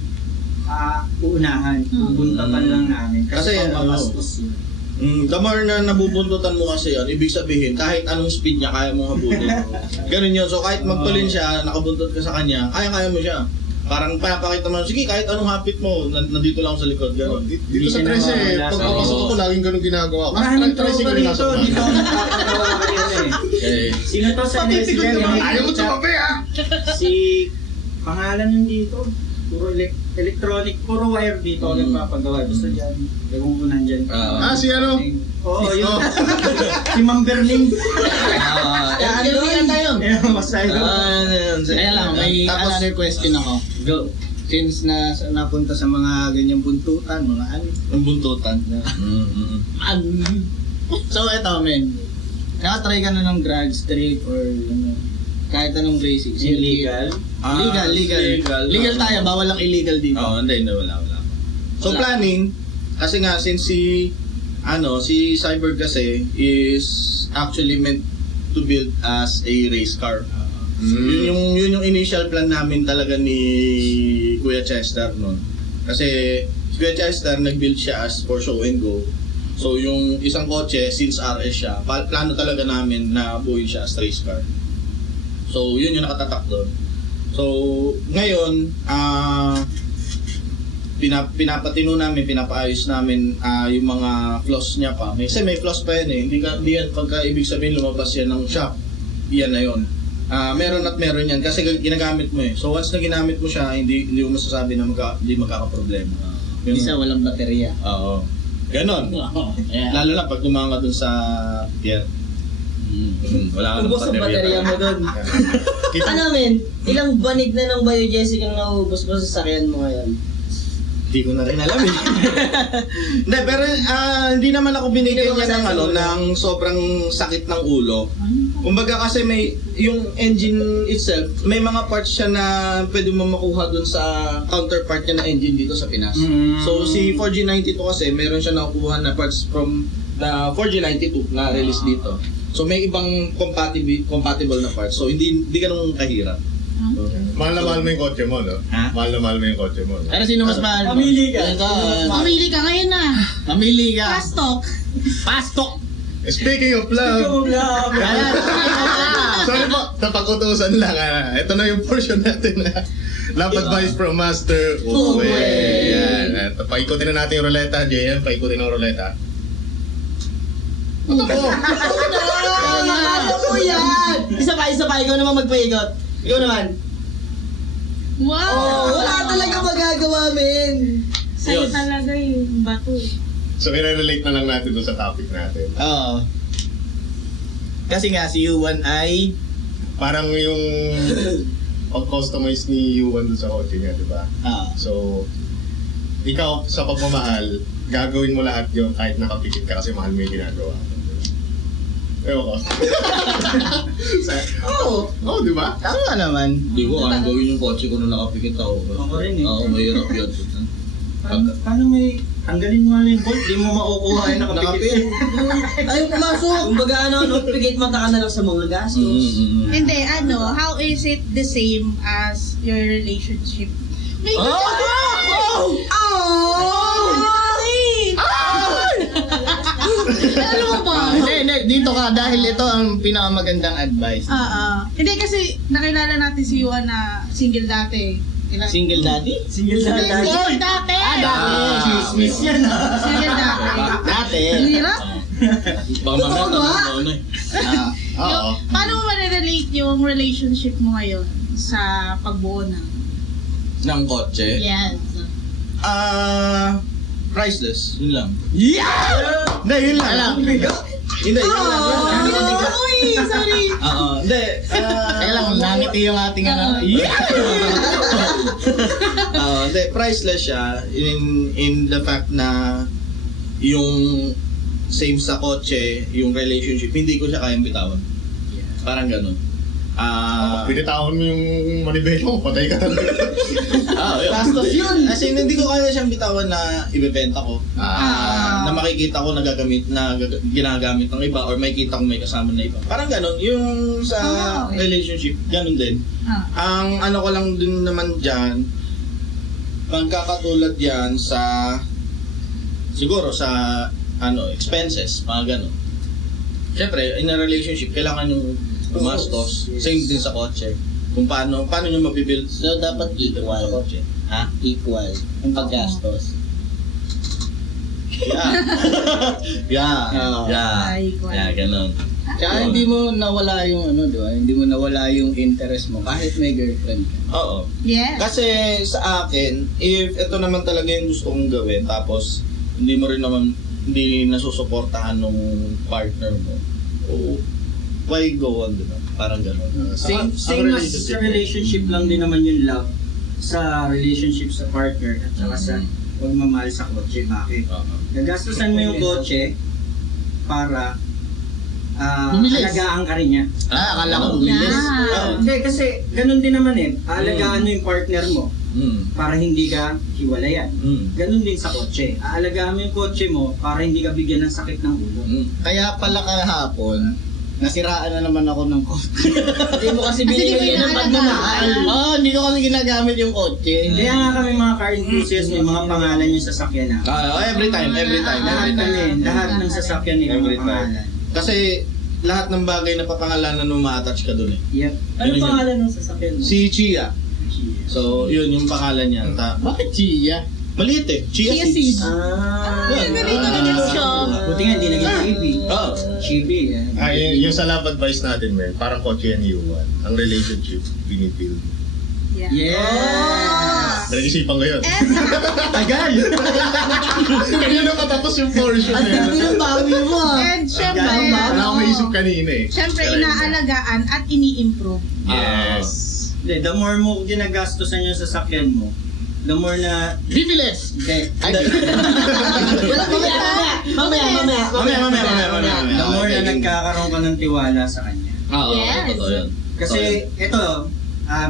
uunahan, bubuntapan lang namin. Kasi, Kasi pagpapastos yun. The more na nabubuntutan mo kasi yan, ibig sabihin, kahit anong speed niya, kaya mo habulin. Ganun yun. So kahit magtulin siya, nakabuntot ka sa kanya, kaya mo siya. Parang papakita mo, sige, kahit anong hapit mo, nandito lang ako sa likod. Ganun. Dito sa 13, pag papasok ako, laging ganun ginagawa ko. Maraming Tricycle tropa yung rito, nasa unahan. dito ako nakakagawa kayo eh. Sino to sa President? Ayaw mo tumabi ah! Si, pangalan nandito, puro electronic, puro wire dito ako nagpapagawa. Basta dyan, ewan ko nandyan. Si ano? Oo, yun. Si Ma'am Berling. Ano yata yun? Basta yun. Kaya lang, may Tapos- another question ako. Go. Since napunta sa mga ganyang buntutan, mga Ang buntutan. So eto men, nakatry ka na ng drag strip or ano, kahit anong racing. Illegal. Legal tayo, bawal lang illegal dito. Hindi, wala. So Wala. planning, kasi nga since si Cyborg kasi is actually meant to build as a race car. Yun yung initial plan namin talaga ni Kuya Chester noon. Kasi si Kuya Chester nag-build siya as for show and go. So yung isang kotse, since RS siya, plano talaga namin na buuin siya as race car. So yun yung nakatatak doon. So ngayon, pinapatino namin, pinapaayos namin yung mga flaws niya pa. Kasi may flaws pa yan eh. Hindi yan pagka ibig sabihin lumabas yan ng shop. Yan na yun. Meron at meron yan kasi ginagamit mo eh. So once na ginamit mo siya, hindi mo masasabi na hindi magkakaproblema. Isa walang baterya. Oo. Ganon. Yeah. Lalo na pag tumanga dun sa pier. Wala ka ng Ubus ang baterya mo doon. Ano men, ilang banig na ng biogesic ang naubos mo sa sakyan mo ngayon? Hindi ko na rin alam eh. Hindi, pero hindi naman ako binigyan Hindi niya ng, naman sa ulo. ng sobrang sakit ng ulo. Kumbaga kasi may, yung engine itself, may mga parts siya na pwede mo makuha dun sa counterpart niya na engine dito sa Pinas. So si 4G92 kasi, meron siya nakukuha na parts from the 4G92 na release dito. So may ibang compatible na parts. So hindi ganun kahirap. Mahal na mahal mo yung kotse mo, no? Ha? Mahal na mahal mo yung kotse mo, no? Pero sino mas mahal mo? Mamili ka. Mamili ka ngayon na. Mamili ka. Pastok. Pastok! Speaking of love, sorry po, napag-utusan lang. Ito na yung portion natin na love advice from Master Uwe. Yan. At paikutin na natin yung ruleta, JM. Paikutin ang ruleta. Ano po? Ano mo yan? Isa pa. Ikaw naman magpaikot. Ikaw naman. Wow! Oh, wala talaga magagawa, men. Sa'yo talaga yung bato. So, i-relate na lang natin doon sa topic natin. Oo. Kasi nga si Yuan ay Parang yung customize ni Yuan doon sa kotse niya, di ba? So, ikaw sa pagmamahal, gagawin mo lahat yun kahit nakapikit ka kasi mahal mo yung ginagawa. Ewan ko. Oo, di ba? tama naman. Hindi ko kaya gawin yung kotse ko na nakapikit ako. Ako rin eh. Oo, mahirap yun. Paano may tanggalin mo lang yung bolt, di mo makukuha yung nakapikit. Ay, pumasok. Kumbaga pigit mata ka na lang sa mga gastos. Hindi, how is it the same as your relationship? May Ano mo ba? Hindi, dito ka dahil ito ang pinakamagandang advice. Hindi kasi nakilala natin si Yuan na single dati. Single daddy? Single Single dati! Miss yan ah. Single dati. Dati. Hirap? Baka mamaya tanong na eh. Oo. Paano mo ma-relate yung relationship mo ngayon sa pagbuo ng? Ng kotse? Yes. Priceless. Yun lang. Hindi, yun lang. Hindi, yun lang. Uy, sorry. Hindi. Kaya lang, nangiti yung ating ano. Hindi, priceless siya in the fact na yung same sa kotse, yung relationship, hindi ko siya kayang bitawan. Parang ganun. Pinitawan mo yung manibelo mo, patay ka talaga. Bastos yun. As in, hindi ko kaya siyang bitawan na ibebenta ko. Na makikita ko ginagamit ng iba or makikita ko may kasama na iba. Parang ganun. Yung sa Okay. relationship, ganun din. Ang ano ko lang din naman dyan, magkakatulad yan sa siguro sa expenses, mga ganun. Siyempre, in a relationship, kailangan yung gumastos. Same din sa kotse. Kung paano nyo mabibuild So, dapat equal. sa kotse. Ha? Equal. Yung paggastos. Yeah, ganun. Kaya hindi mo nawala yung di ba? Hindi mo nawala yung interest mo kahit may girlfriend ka. Oo. Yes. Kasi sa akin, if ito naman talaga yung gusto kong gawin, tapos hindi nasusuportahan ng partner mo, why go on, diba? Parang gano'n. Same as sa relationship lang din naman yung love sa relationship sa partner at saka sa pagmamahal sa kotse. Bakit? Nagastusan mo yung kotse para alagaan ka rin niya. Akala ko bumilis. Hindi, kasi ganun din naman eh. Aalagaan mo yung partner mo para hindi ka hiwalayan. Ganun din sa kotse. Aalagaan mo yung kotse mo para hindi ka bigyan ng sakit ng ulo. Kaya pala kahapon, nasiraan na naman ako ng kotse. Hindi mo kasi binili ng pagmamahal. Hindi ko kasi ginagamit yung kotse. Kaya nga kami mga car enthusiasts, may mga pangalan yung sasakyan na. Every time. Lahat ng sasakyan nila Every mga pangalan. Kasi lahat ng bagay na papangalanan nung ma-attach ka dun eh. Yep. Ano pangalan ng sasakyan mo? Si Chia. So, yun yung pangalan niya. Bakit Chia? Maliit eh. Chia seeds. Buti nga hindi naging chibi. Oo. Chibi. Yung sa love advice natin, man, parang kotse yan Yuan. Ang relationship, binibuild. Yes. Nag-isipan ko yun. Tagal! Kanya na patapos yung portion Ang na dami yun. ng bawi mo ah. And syempre, Wala akong maisip kanina eh. syempre inaalagaan at ini-improve. Yes. Hindi, the more mo ginagastosan yung sasakyan mo, the more na... Bibiles! Hindi. Wala, mamaya. The more na nagkakaroon ka ng tiwala sa kanya. Oo, Yes. totoo yun. Kasi ito,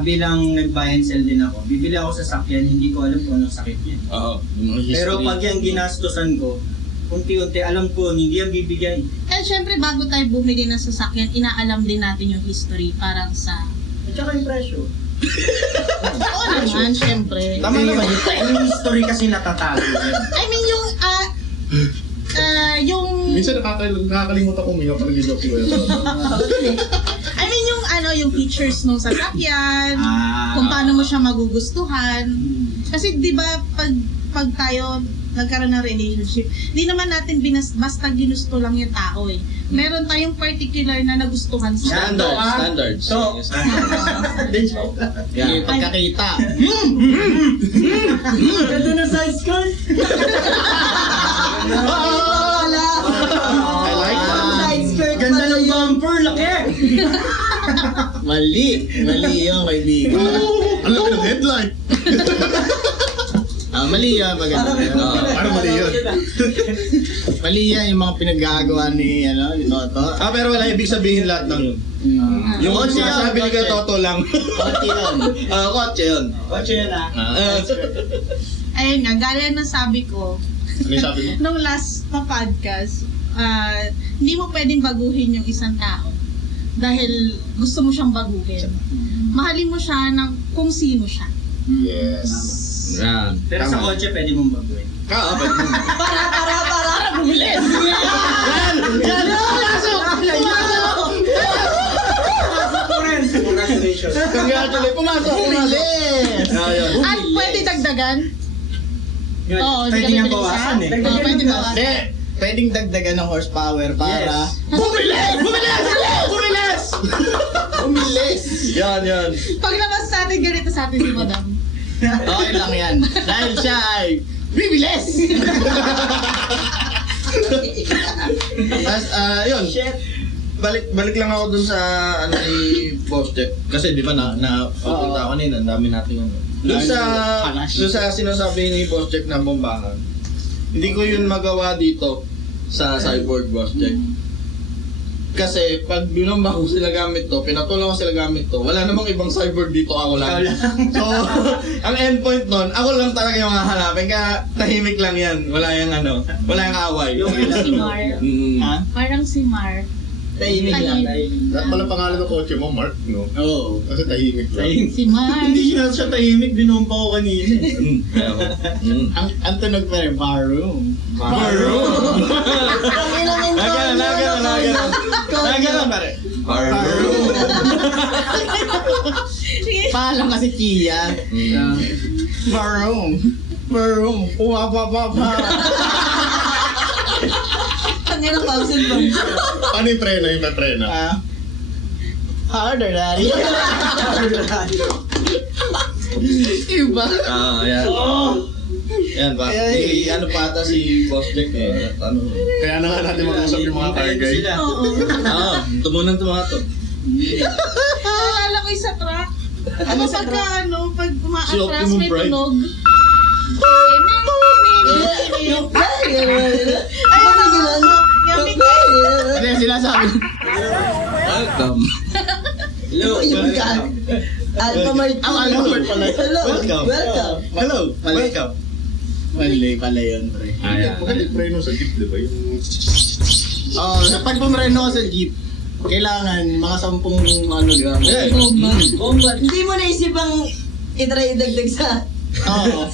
bilang nag-buy and sell din ako, bibili ako sa sakyan, hindi ko alam kung anong sakit niya. Oo. Yung mga history. Pero pag yung ginastosan ko, unti-unti alam ko, hindi yan bibigay. And syempre, bago tayo bumili ng sasakyan, inaalam din natin yung history parang sa... At saka yung presyo. Oo naman, syempre. Tama naman, yung history kasi natatago yan. I mean, yung... yung... Minsan nakakalimutan ko umiyak pag nag-joke ko yun. I mean, yung features ng sasakyan, kung paano mo siya magugustuhan. Kasi di ba pag tayo nagkaroon ng relationship, di naman natin basta ginusto lang yung tao eh. Meron tayong particular na nagustuhan sa Standards. So, Yung pagkakita. Ganda na size skirt. I like that. Side skirt ganda pala ng yun. bumper, laki! Mali yung kaibigan. Ang laki ng headlight. Mali yan, maganda. Parang mali yun. Mali yan yung mga pinaggagawa ni Toto. Pero wala ibig sabihin lahat ng yun. Yung Kotse yun, sinasabi ni kotse. Toto lang. Konti yun. Kotse yun. Kotse yun ah. Ayun nga, gaya ng sabi ko, Ano yung sabi mo? nung last na podcast, hindi mo pwedeng baguhin yung isang tao dahil gusto mo siyang baguhin. Mahalin mo siya ng kung sino siya. Yes. Yan. Pero sa kotse, pwede mong baguhin. Para. Bumilis! Congratulations! Congratulations! Pumasok! Bumilis! At pwede dagdagan? Oo, Pwede hindi niyang kami bawasan eh. Oo, pwede bawasan. Hindi, pwedeng dagdagan ng horsepower para... Yes. Bumilis! Bumilis! Yan. Paglabas sa atin, ganito sa atin si Madam. Okay lang yan. Dahil siya ay bibilis! Tapos, yun. Balik lang ako dun sa ni Boss Jeff. Kasi di ba pupunta ako kanina, ang dami natin Dun sa sinasabi ni Boss Jeff na bombahan. Hindi ko yun magawa dito sa Cyborg Boss Jeff. Kasi pag binomba ko sila gamit to, pinatulong ko sila gamit to, wala namang ibang cyborg dito, ako lang. So, ang endpoint nun, ako lang talaga yung hahanapin, kaya tahimik lang yan. Wala yung away. Si Mar. Ha? Parang si Mar. Tahimik lang. Lahat pala pangalan ng kotse mo, Mark, no? Oo. Kasi tahimik lang. Si Mar. Hindi siya tahimik, binomba ko kanina. Ang tunog pa rin, barroom. Ang ilang Nagalan pare. Paalam kasi Kia. Barroom. Pa. Ang ilang pausin ba? Paano yung preno? Yung may preno? Harder, daddy. Iba. Yan. Yan ba? Ano pa ata si Boss Jack eh. Kaya na nga natin mag-usap yung mga car guy. Oo. Tumunan to mga to. Naalala ko yung sa truck. Pag Si umaatras, Optimum may Pride. tunog. Ano yung sinasabi? Welcome. Hello, Welcome. Alpha Mart. Ang Alpha Mart pala. Welcome. Hello. Mali. Welcome. Mali pala yun, pre. Maganda yung preno sa jeep, di ba? Yung... Pag pumreno ka sa jeep, kailangan mga 10 gram. Bomba. Hindi mo naisip ang itry idagdag sa...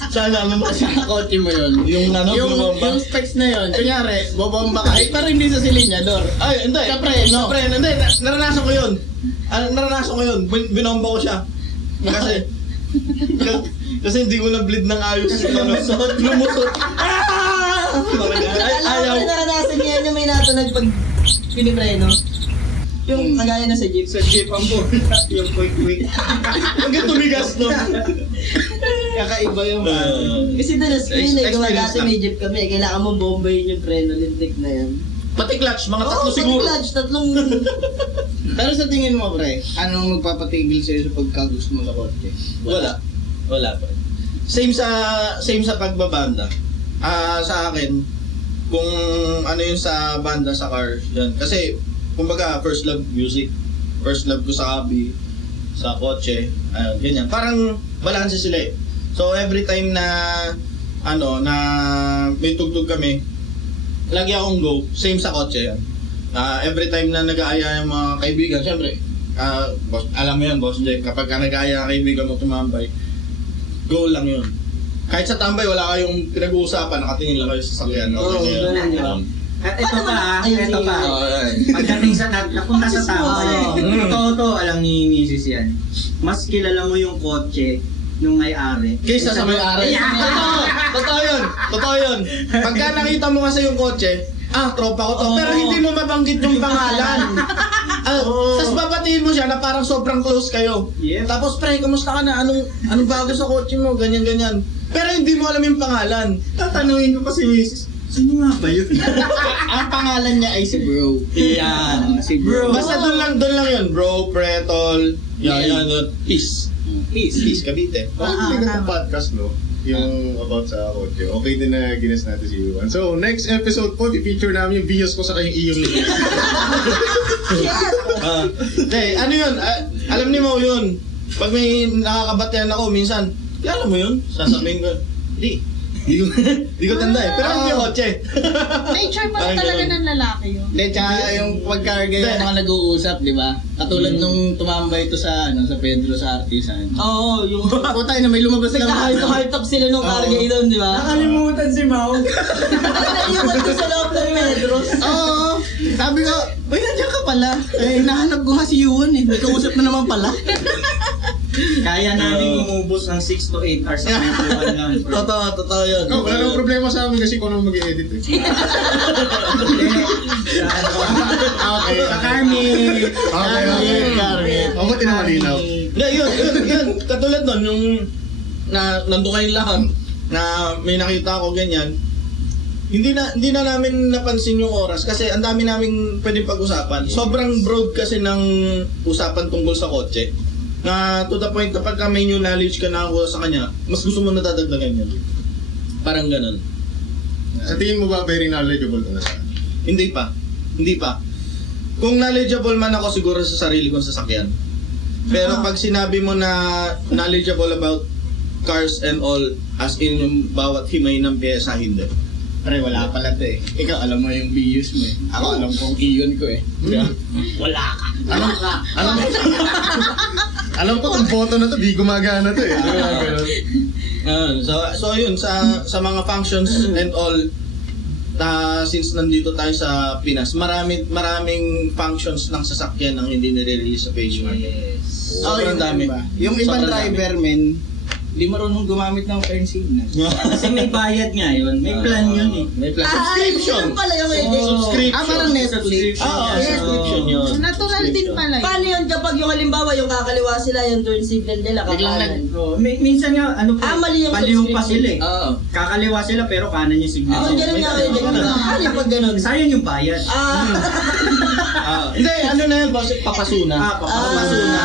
Sana sa kotse mo yun. Yung Yung specs na yun, kunyari, bobomba ka. Pero hindi sa silinyador. Ay, hindi. Sa preno. Sa preno. Hindi, naranasan ko yun. Binomba ko siya. Kasi hindi ko na-bleed ng ayos. Lumusot. Alam mo na naranasan niya yung may natunog pag pinipreno. Yung kagaya na sa jeep. Sa jeep ang muna, yung quick. Hanggang tumigas, no? Kakaiba yung Kasi dalas ko yun, gawa Experience dati lang. may jeep kami, kailangan mong bombayin yung preno, lintik na yan. Pati clutch, mga Oo, tatlo siguro. clutch, tatlong... Pero sa tingin mo, pre, anong magpapatigil sa'yo sa pagkagusto mo sa kotse? Wala pa. Same sa pagbabanda. Sa akin, kung ano yun sa banda sa car, yan. Kasi, kumbaga, first love music. First love ko sa hobby, sa kotse, ganyan. Parang balanse sila eh. So, every time na, na may tugtog kami, lagi akong go, same sa kotse yan. Every time na nag-aaya yung mga kaibigan, syempre, boss, alam mo yan, Boss Jack, kapag ka nag-aaya ang kaibigan mo tumambay, go lang yun. Kahit sa tambay, wala kayong pinag-uusapan, nakatingin lang kayo sa sakyan. Oo, ganun yun. At ito pa, Ayun, ito pa. ayun. Pagdating sa napunta sa tambay, Oo. totoo to, alam ni Mrs. yan. Mas kilala mo yung kotse nung may-ari. Kaysa sa may-ari. Totoo yun. Pagka nakita mo kasi yung kotse, tropa ko to. Pero hindi mo mabanggit yung pangalan. Tapos babatiin mo siya na parang sobrang close kayo. Yep. Tapos, pre, kamusta ka na? Anong bago sa kotse mo? Ganyan. Pero hindi mo alam yung pangalan. Tatanungin ko pa si Mrs. Sino nga ba yun? Ang pangalan niya ay si Bro. Yan. Si Bro. Basta doon lang yun. Bro, pre, tol. Yan. Peace. Peace, Cavite. Okay, hindi ka podcast, no? Yung about sa kotse. Okay din na ginas natin si Yuan. So, next episode po, i-feature namin yung videos ko sa kayong iyong linis. Ano yun? Alam ni Mo yun. Pag may nakakabatehan ako, minsan, alam mo yun? Sasabihin ko, Di ko tanda eh. Pero hindi yung kotse. Nature pa Parang talaga ganun. ng lalaki yun. Hindi, tsaka yung pagkarga yung mga nag-uusap, di ba? Katulad nung tumambay ito sa Pedro sa Artisan. Oo, yung... Putay na may lumabas na Nagka-heart up sila nung cargay doon, di ba? Nakalimutan si Mau. Naiwan ko sa loob ng Medros. Oo. Sabi ko, uy, nandiyan ka pala. Eh, nahanap ko nga si Yuan eh. May kausap na naman pala. Kaya namin umubos ng 6 to 8 hours sa kwentuhan lang. bro. Totoo yun. Oh, wala namang problema sa amin kasi kung ano mag-i-edit eh. Okay, sa Carmi. Okay. Mabuti na malinaw. Hindi, yun. Katulad nun, yung nandun kayong lahat, na may nakita ako ganyan, hindi na namin napansin yung oras kasi ang dami naming pwedeng pag-usapan. Sobrang broad kasi ng usapan tungkol sa kotse. Na to the point, kapag may new knowledge ka nakakuha sa kanya, mas gusto mo nadadagdagan yun. Parang ganun. Sa tingin mo ba very knowledgeable ka na sa Hindi pa. Kung knowledgeable man ako siguro sa sarili kong sasakyan. Pero pag sinabi mo na knowledgeable about cars and all, as in yung bawat himay ng pyesa, hindi. Pre, wala pala ito eh. Ikaw, alam mo yung BUs mo eh. Ako, alam kong iyon ko eh. Wala ka. Alam ko tong photo na to, di gumagana to eh. So yun, sa mga functions and all, since nandito tayo sa Pinas, maraming functions ng sasakyan ang hindi nire-release sa page market. Sobrang dami. Yung ibang Sobrang dami. driver, men, hindi marunong gumamit ng turn signal. Kasi may bayad nga yun. May plan yun eh. May plan. Subscription! Yun pala yung edit. Subscription. Parang Netflix. Subscription yun. Natural din pala yun. Paano yun kapag yung halimbawa yung kakaliwa sila, yung turn signal nila, Biglang kakanan? Minsan nga, mali yung baliw pa subscription. sila eh. Oo. Kakaliwa sila pero kanan yung signal. Kung gano'n nga kayo, ano yung pag gano'n? Sayang yung bayad. Hindi, ano na yun, boss? Papasuna. Papasuna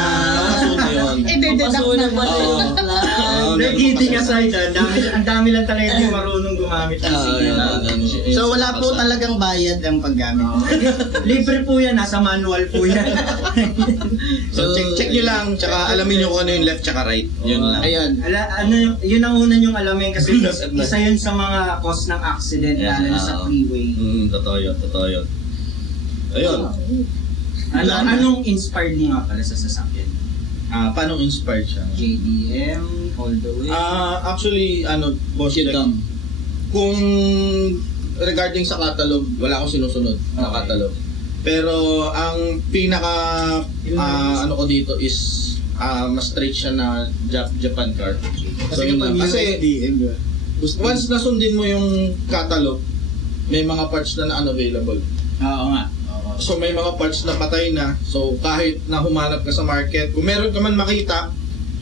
yun. Deduct Papasunan na. pa rin. Hindi, kidding aside, ang dami lang talaga yung marunong gumamit ng signal. So wala po talagang bayad ang paggamit. Libre po yan, nasa manual po yan. So check nyo lang, tsaka alamin nyo kung ano yung left tsaka right. Yun lang. Ayun. Yun ang una yung alamin kasi isa yun sa mga cause ng accident lalo na sa freeway. Totoo yun. Ayun. Anong inspired mo nga pala sa sasakyan? Paano inspired siya? JDM, all the way? Actually, boss, like, kung regarding sa catalog, wala akong sinusunod na catalog. Pero ang pinaka ko dito is mas straight siya na Japan car. Kasi kapag kasi USDM, di ba? once nasundin mo yung catalog, may mga parts na unavailable. Oo nga. So may mga parts na patay na. So kahit na humanap ka sa market, kung meron ka man makita,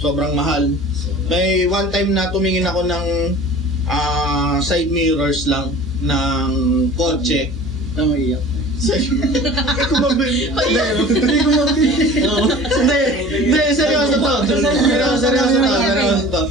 sobrang mahal. May one time na tumingin ako ng side mirrors lang ng kotse. Namaiyak. Hindi ko mabili. Hindi ko mabili. Hindi, seryoso to. Seryoso to.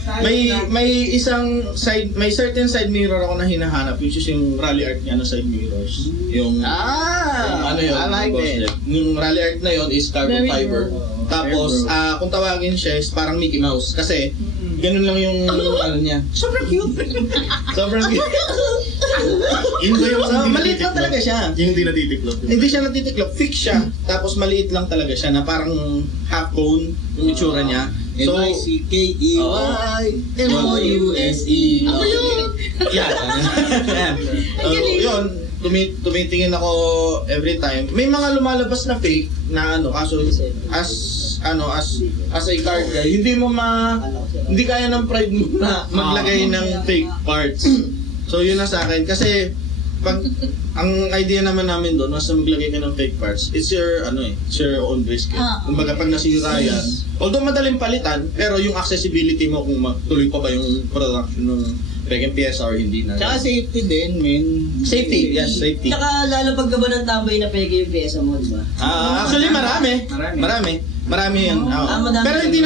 May certain side mirror ako na hinahanap, which is yung rally art niya na side mirrors. Yung ano yun? I like it. Yung rally art na yun is carbon Very fiber. cool. Tapos, kung tawagin siya is parang Mickey Mouse. Kasi, ganun lang yung ano niya. Sobrang cute. Sobrang cute. Yun ba yung So, maliit lang talaga siya. Yung hindi natitiklop. Hindi siya natitiklop, fix siya. Tapos maliit lang talaga siya na parang half cone yung itsura niya. So, M-I-C-K-E-Y-M-O-U-S-E. Ako yun! Yan. Yun, tumitingin ako every time. May mga lumalabas na fake na ano, kaso as a card guy, hindi kaya ng pride mo na maglagay ng fake parts. So yun na sa akin kasi pag ang idea naman namin doon, mas maglagay ka ng fake parts, it's your own risk. Kumbaga pag nasira yan, although madaling palitan, pero yung accessibility mo kung tuloy pa ba yung production ng pekeng pyesa or hindi na. Tsaka safety din, men. Safety, yes, safety. Tsaka lalo pag gaba ng tambay na peke yung pyesa mo, di ba? Actually marami yan. Madami. Pero hindi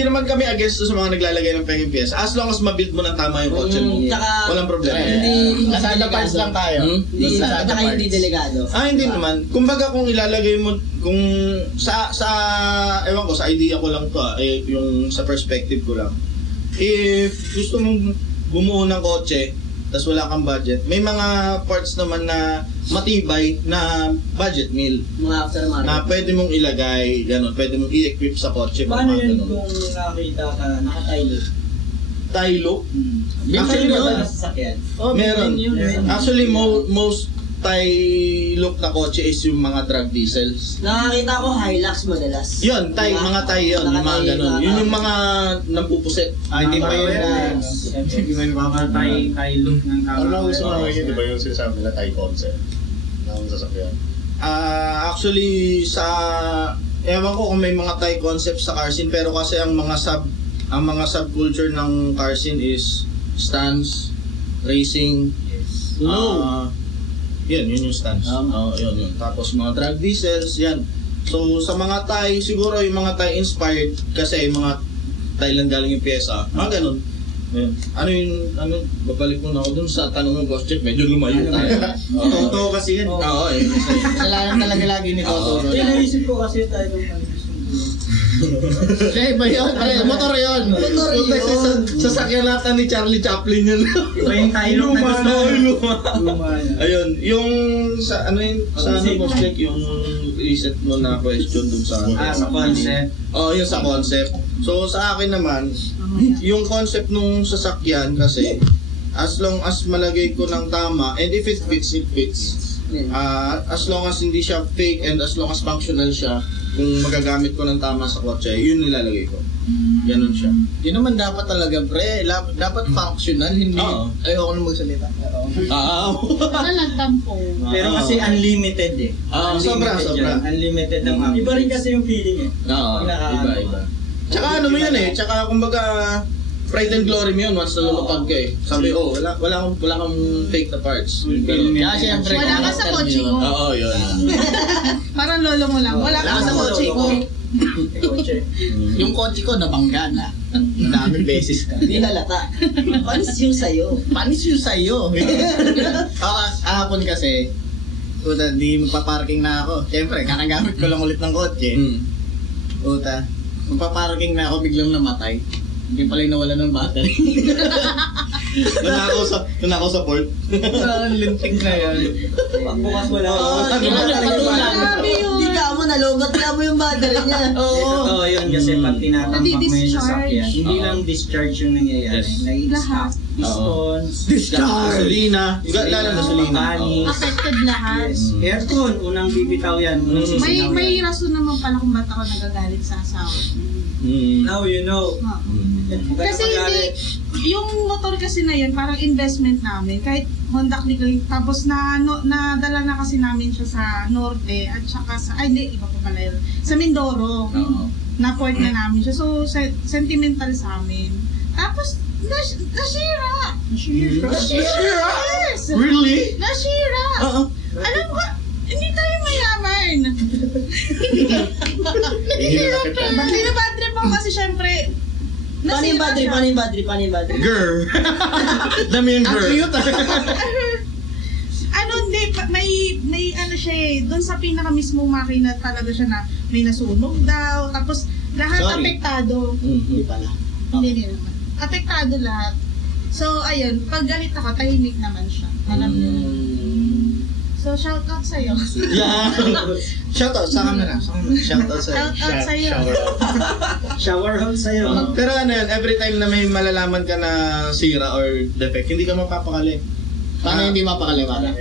naman kami against sa mga naglalagay ng pekeng pyesa. As long as ma-build mo ng tama yung kotse mo. Tsaka, Walang problema. Nasa other parts lang tayo. Tsaka hindi delegado. Hindi naman. Kumbaga kung ilalagay mo, kung sa ewan ko, sa idea ko lang to yung sa perspective ko lang. If gusto mong bumuo ng kotse, tas wala kang budget, may mga parts naman na matibay na budget meal Mga aftermarket. na pwede mong ilagay, gano'n, pwede mong i-equip sa kotse. Paano mga yun ganun. kung nakita ka nakatailo? Tailo? Actually, Sa sasakyan. meron. Meron. Actually, most Thai-look na kotse is yung mga drag diesels. Nakakita ko Hilux madalas. Yun, mga Thai yun, yung mga ganun. Yun yung mga nampupuset. Hindi pa yun Hindi ba yung tayo-look ng tama? Ano gusto mo yun? Di ba yung sinasabi nila Thai concept? Ng sasakyan. Actually, ewan ko kung may mga Thai concepts sa car scene, pero kasi ang mga subculture ng car scene is stance, racing, yun yung stance. Yun. Tapos mga drag diesels, yan. So sa mga Thai, siguro yung mga Thai inspired kasi mga Thailand galing yung pyesa, mga ganun. Ayun. Babalik muna ako dun sa tanong ng Boss Jeff, medyo lumayo tayo. Totoo kasi yan. Oo, eh. Kasalanan talaga lagi ni Toto. Naisip ko kasi tayo Siya iba yun. Motor yun. Sasakyan natin ni Charlie Chaplin yun. Iba yung tayo-look na gusto. Luma. Ayun, yung sa Boss Jeff, yung reset mo na question dun sa Sa concept. yun sa concept. So sa akin naman, yung concept nung sasakyan kasi as long as malagay ko ng tama and if it fits, it fits. As long as hindi siya fake and as long as functional siya, kung magagamit ko ng tama sa kotse, yun nilalagay ko. Ganun siya. Yun naman dapat talaga, pre. Dapat functional, hindi. Ayoko na magsalita. Wala nagtampo. Pero kasi unlimited eh. Sobra. Unlimited ang iba rin kasi yung feeling eh. Iba. Tsaka ano mo yun eh, tsaka kumbaga pride and glory mo yun once na lumapag ka eh. Sabi, wala kang fake na parts. Kaya siyempre, Wala ka sa kotse ko. Oo, yun. Parang lolo mo lang. Wala ka sa kotse ko. yung kotse ko nabangga na. Ang daming beses ka. Hindi halata. Panis yung sayo. Panis yung sa'yo. Ahapon kasi, puta, di magpaparking na ako. Siyempre, kakagamit ko lang ulit ng kotse. Puta, magpaparking na ako, biglang namatay. Hindi pala yung nawala ng battery. Nanakaw sa port. Linting na yan. Pagbukas mo lang. Grabe yun. Hindi ka mo, nalobat ka mo yung battery niya. Totoo yun kasi pag tinatambak mo yung Nadi-discharge. sasakyan, hindi lang discharge yung nangyayari. Yes. Lahat. Pistons, Gasolina. Lalo gasolina. mechanics, Affected lahat. aircon, unang bibitaw yan. Unang sisinaw May yan. rason naman pala kung ba't ako nagagalit sa asawa. Now you know. Kasi hindi, yung motor kasi na yun, parang investment namin. Kahit Honda Click lang, tapos nadala na kasi namin siya sa Norte at saka sa, hindi, iba pa pala yun. Sa Mindoro. Na-port na namin siya. So, sentimental sa amin. Tapos, nasira! Nasira? Yes! Really? Nasira! Oo. Alam ko, hindi tayo mayaman. Bad trip ako kasi syempre, Paano yung bad trip? siya. Paano yung bad trip? Paano yung bad trip? Girl. Dami yung Ang girl. cute. Ano, hindi, may ano siya eh, doon sa pinaka mismo makina talaga siya na may nasunog daw, tapos lahat Sorry. apektado. Hindi pala. Hindi naman. Apektado lahat. So, ayun, pag galit ako, tahimik naman siya. Alam niyo. So, shout out sa'yo. Yeah. Shoutout sa camera. Shoutout sa Shout out sa'yo. Shower hall sa'yo. Pero ano yan, every time na may malalaman ka na sira or defect, hindi ka mapapakali. Paano hindi mapakali, Mara?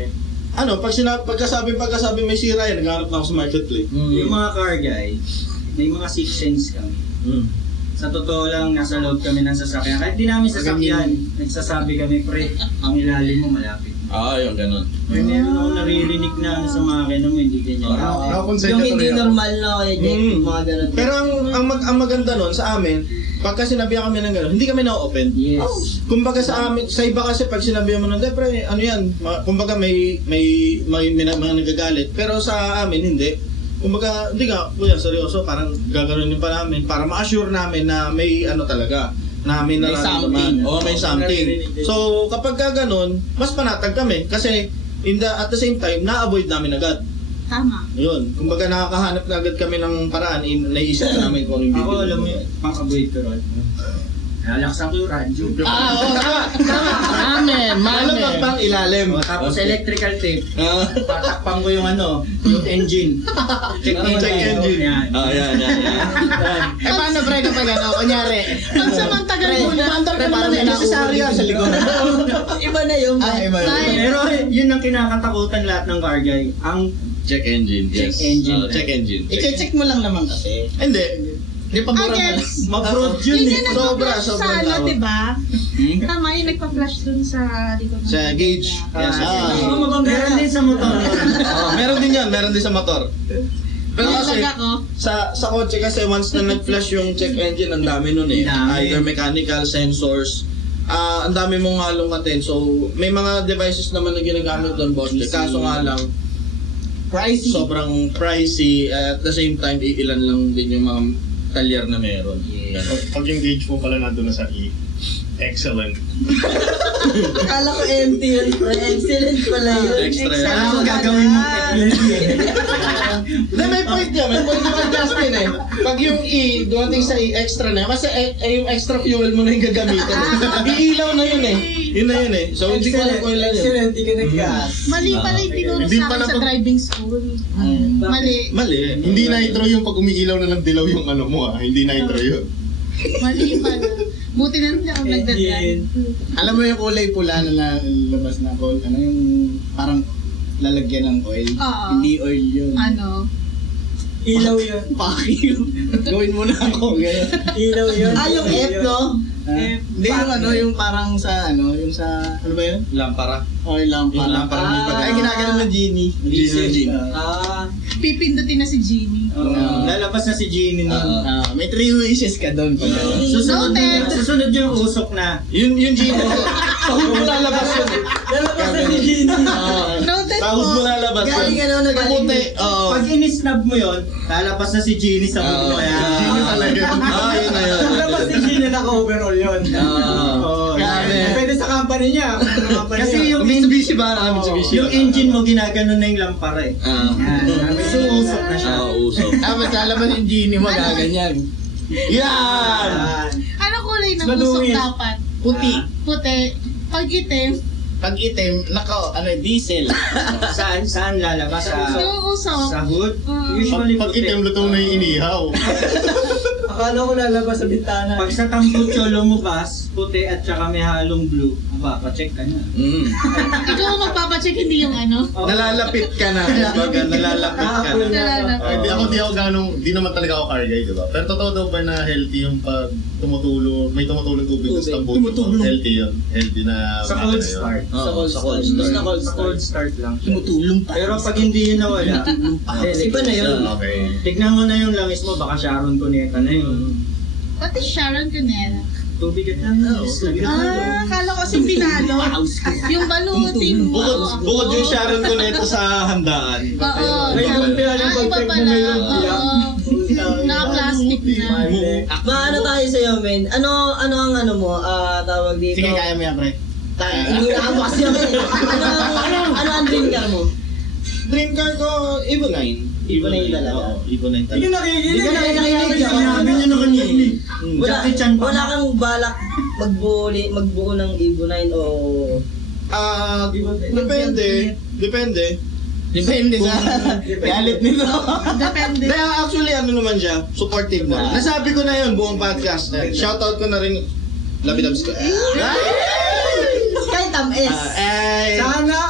Ano, pagkasabi may sira yan, nagharap na ako sa marketplace. Yung mga car guy, may mga six sense kami. Sa totoo lang, nasa loob kami ng sasakyan. Kahit di namin sasakyan, nagsasabi kami, pre, ang ilalim mo malapit. Yung ganun. Pero meron ako naririnig na ano sa makina mo, hindi ganyan. Yung hindi normal na kaya Jack, mga ganun. Pero ang maganda nun sa amin, pagka sinabihan kami ng gano'n, hindi kami na-open. Yes. Kumbaga sa amin, sa iba kasi pag sinabihan mo nun, pre, ano yan, kumbaga may mga nagagalit. Pero sa amin, hindi. Kumbaga, hindi ka, kuya, seryoso, parang gagawin pa namin para ma-assure namin na may ano talaga, na may nararamdaman. Oo, may something. So, kapag ganun, mas panatag kami. Kasi, at the same time, na-avoid namin agad. Tama. Yun. Kumbaga, nakakahanap na agad kami ng paraan, naisip na namin kung anong Ako, bibili. alam mo yun, pang-avoid ko ron. Lalaksan ko yung radyo. Oo, tama. Mamen, Alam mo pang ilalim. Tapos Okay. electrical tape, Ah. tatakpan ko yung ano, yung engine. Check engine. Yan. Yan. Eh, paano, pre, kapag ano, kunyari? Pansamantagal muna. Umandar ka naman na necessary yan sa likod. Iba na yung Iba. Pero yun ang kinakatakutan lahat ng car guy. Ang Check engine, yes. Check engine. Check engine. I-check mo lang naman kasi. Hindi. Hindi pa mura Again, pala. mag-broad yun Yun eh. yung nagpa-flash sa sobrang ano, tao. diba? Tama, yung nagpa-flash dun sa likod ng Sa gauge. Yes, sa gauge. Meron din sa motor. Meron din yan, meron din sa motor. Pero kasi, Nalaga ko. sa kotse kasi once na nag-flash yung check engine, ang dami nun eh. Ang dami. Either mechanical, sensors, ang dami mong halongkatin. So, may mga devices naman na ginagamit doon, boss. Kaso nga lang, Pricey. sobrang pricey. At the same time, ilan lang din yung mga talyer na meron. Yeah. Ganun. Pag yung gauge mo pala nandun na sa E, excellent. Akala ko empty yun. Excellent pala yun. Extra. Ano gagawin mo? Hindi, may point yan. May point naman Justin eh. Pag yung E, dumating sa E, extra na. Kasi yung extra fuel mo na yung gagamitin. Iilaw na yun eh. Yun na yun eh. So, hindi ko alam kung ilan yun. Excellent, hindi ka nag-gas. Mali pala yung tinuro Hindi sa akin pala sa pag- driving school. Mali. Mali. Hindi nitro yung pag umiilaw na ng dilaw yung ano mo hindi nitro yun. Mali pala. Buti na rin ako nagdadrive. Alam mo yung kulay pula na labas na oil, ano yung parang lalagyan ng oil? Oo. Hindi oil yun. Ano? Ilaw yun. Paki yun. Gawin mo na ako. Ganyan. Ilaw yun. Yung F, no? Hindi yung ano, yung parang sa ano, yung sa, ano ba yun? Lampara. Oil lampara. Yung lampara ni Pagay. Ay, ginagano ng genie. Genie. Pipindutin na si Genie. Lalabas na si Genie nun. May 3 wishes ka doon. Susunod yung usok na. Yun Genie. Sahod mo lalabas yun. Lalabas na si Genie. Noted Sahod mo po. lalabas yun. Galing ano na galing. Kamuti. Oo. Pag in-snub mo yun, lalabas na si Genie sa mundo. Genie talaga. Yun na yun. Lalabas si Genie naka-overall yun. Grabe. Pwede sa company niya. Kasi yung Mitsubishi ba? Mitsubishi. yung engine mo ginagano na yung lampara eh. So usok na siya. Usok. Tapos lalabas yung genie mo, gaganyan. Yan! Anong kulay ng Maluwin. usok dapat? Puti. Puti. Pag itim, Pag itim, diesel. Saan lalabas? yung usok. Sa hood? Mm. Usually Pag puti. itim, luto na yung inihaw. Akala ko lalabas sa bintana. Pag sa tambucho lumabas, puti at saka may halong blue, papacheck ka na. Ikaw ang magpapacheck project, hindi yung ano. Nalalapit ka na. Kumbaga, nalalapit ka na. Nalala. Di ako ganong, di naman talaga ako car guy, di ba? Pero totoo daw ba na healthy yung pag may tumutulong tubig sa tambutin mo? Healthy yun. Healthy na... Sa cold start. Oo, Sa cold start. Sa cold start lang. Tumutulong pa. Pero pag hindi yun nawala, Iba na yun. Okay. tignan mo na yung langis mo, baka Sharon Cuneta na yun. Pati Sharon Cunera. Tubig at langis. Kala ko kasi pinalo. Yung balutin mo. Bukod yung Sharon Cuneta sa handaan. Oo. May lumpia na Iba pag-check mo pala. may lumpia. Naka-plastic na. Ano tayo sa'yo, men? Ano ang mo? Tawag dito. Sige, kaya mo yan, pre. Inunahan mo kasi ako eh. Ano ang dream car mo? Dream car ko, Evo 9. Evo 9 talaga. Oo, Evo 9 Hindi talaga. nakikinig. Hindi ka nakikinig. Sinabi niya na kanina. Jackie Chan pa. Wala kang balak magbuo ng Evo 9 o... Depende. Depende sa galit nito. Depende. Kaya actually, ano naman siya, supportive na. Nasabi ko na yun, buong podcast. Shoutout ko na rin, Labidabs ko. Kahit tamis. Sana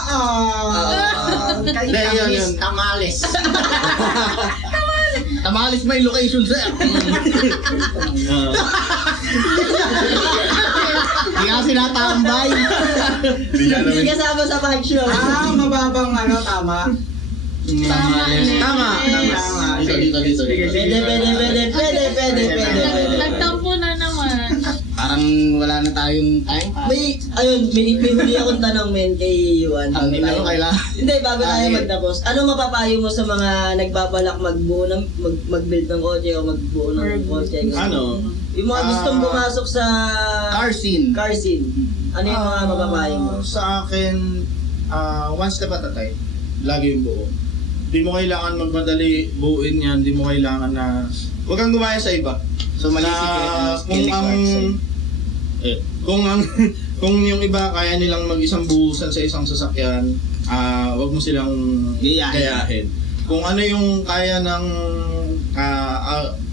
Kahit Dahil yun, tamis. yun. Tamales. Tamales may location, sir. Hindi ka sinatambay. Hindi kasama sa bike show. mababang tama. Tama. Dito. Pwede. Nagtampo na naman. Parang wala na tayong time. May huli akong tanong, men, kay Yuan. Ang hindi ko kailangan. Hindi, bago tayo magtapos. Ano mapapayo mo sa mga nagbabalak mag-build ng kotse o magbuo ng kotse? Ano? Yung mga gustong pumasok sa Car scene. car scene. Ano yung mga mapapayo mo? Sa akin, one step at a time. Lagi yung buo. Di mo kailangan magmadali buuin yan. Di mo kailangan na... Huwag kang gumaya sa iba. So mali Kung yung iba kaya nilang mag-isang buhusan sa isang sasakyan, wag mo silang gayahin. Kung ano yung kaya ng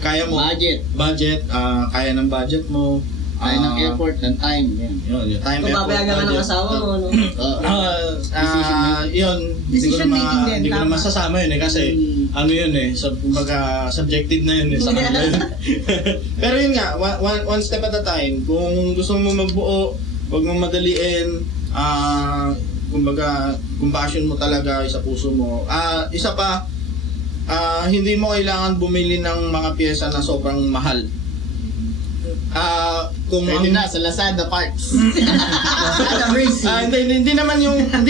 kaya mo, budget, kaya ng budget mo, Kaya ng effort, ng time. Yan. Yung time, Kung effort, papayagan ka ng budget. asawa mo, ano? Yun, Decision making din, hindi ko tama. na masasama yun kasi ano yun kumbaga subjective na yun sa kanila yun. Pero yun nga, one step at a time. Kung gusto mo magbuo, huwag mo madaliin, kumbaga, kung passion mo talaga sa puso mo. Isa pa, hindi mo kailangan bumili ng mga piyesa na sobrang mahal. Kung Pwede na sa Lazada parts. hindi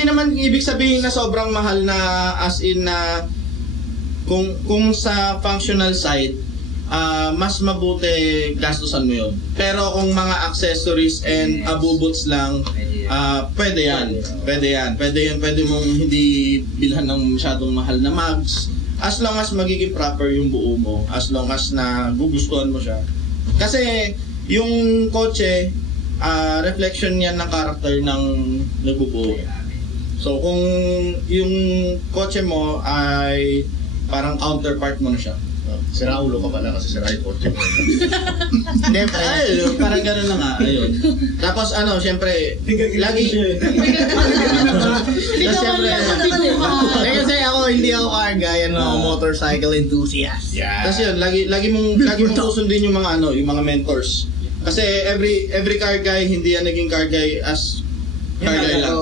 naman ibig sabihin na sobrang mahal na as in na kung sa functional side mas mabuti gastusan mo yun. Pero kung mga accessories and abubots lang, pwede yan. Pwede mong hindi bilhan ng masyadong mahal na mags. As long as magiging proper yung buo mo, as long as na gugustuhan mo siya. Kasi yung kotse, reflection yan ng character ng nagbubuo. So kung yung kotse mo ay parang counterpart mo na siya. Sira ulo ka pala kasi sira yung kotse mo. Hindi, pre. Parang gano'n na nga, ayun. Tapos syempre, lagi... Hindi ka man lang sa Kasi ako, hindi ako car guy, ako motorcycle enthusiast. Tapos yun, lagi mong susundin yung mga yung mga mentors. Kasi every car guy, hindi yan naging car guy as car guy lang.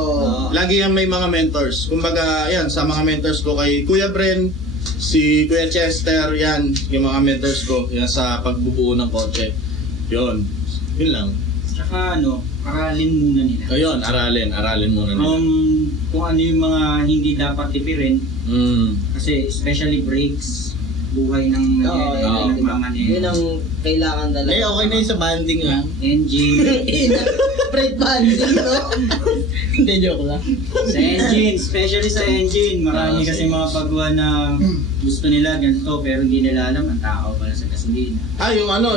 Lagi yan may mga mentors. Kumbaga, yan, sa mga mentors ko kay Kuya Bren, si Kuya Chester, yan, yung mga mentors ko, yan sa pagbubuo ng kotse. Yun lang. Tsaka aralin muna nila. Ayun, aralin muna nila. Kung ano yung mga hindi dapat tipirin, Mm. kasi especially brakes, buhay ng nagmamaneho. Yun ang kailangan talaga. Okay na yun sa banding lang. Engine. Freight banding, no? Hindi, joke lang. Sa engine, especially sa engine. Marami kasi mga paggawa na gusto nila ganito pero hindi nila alam ang tao pala sa gasolina.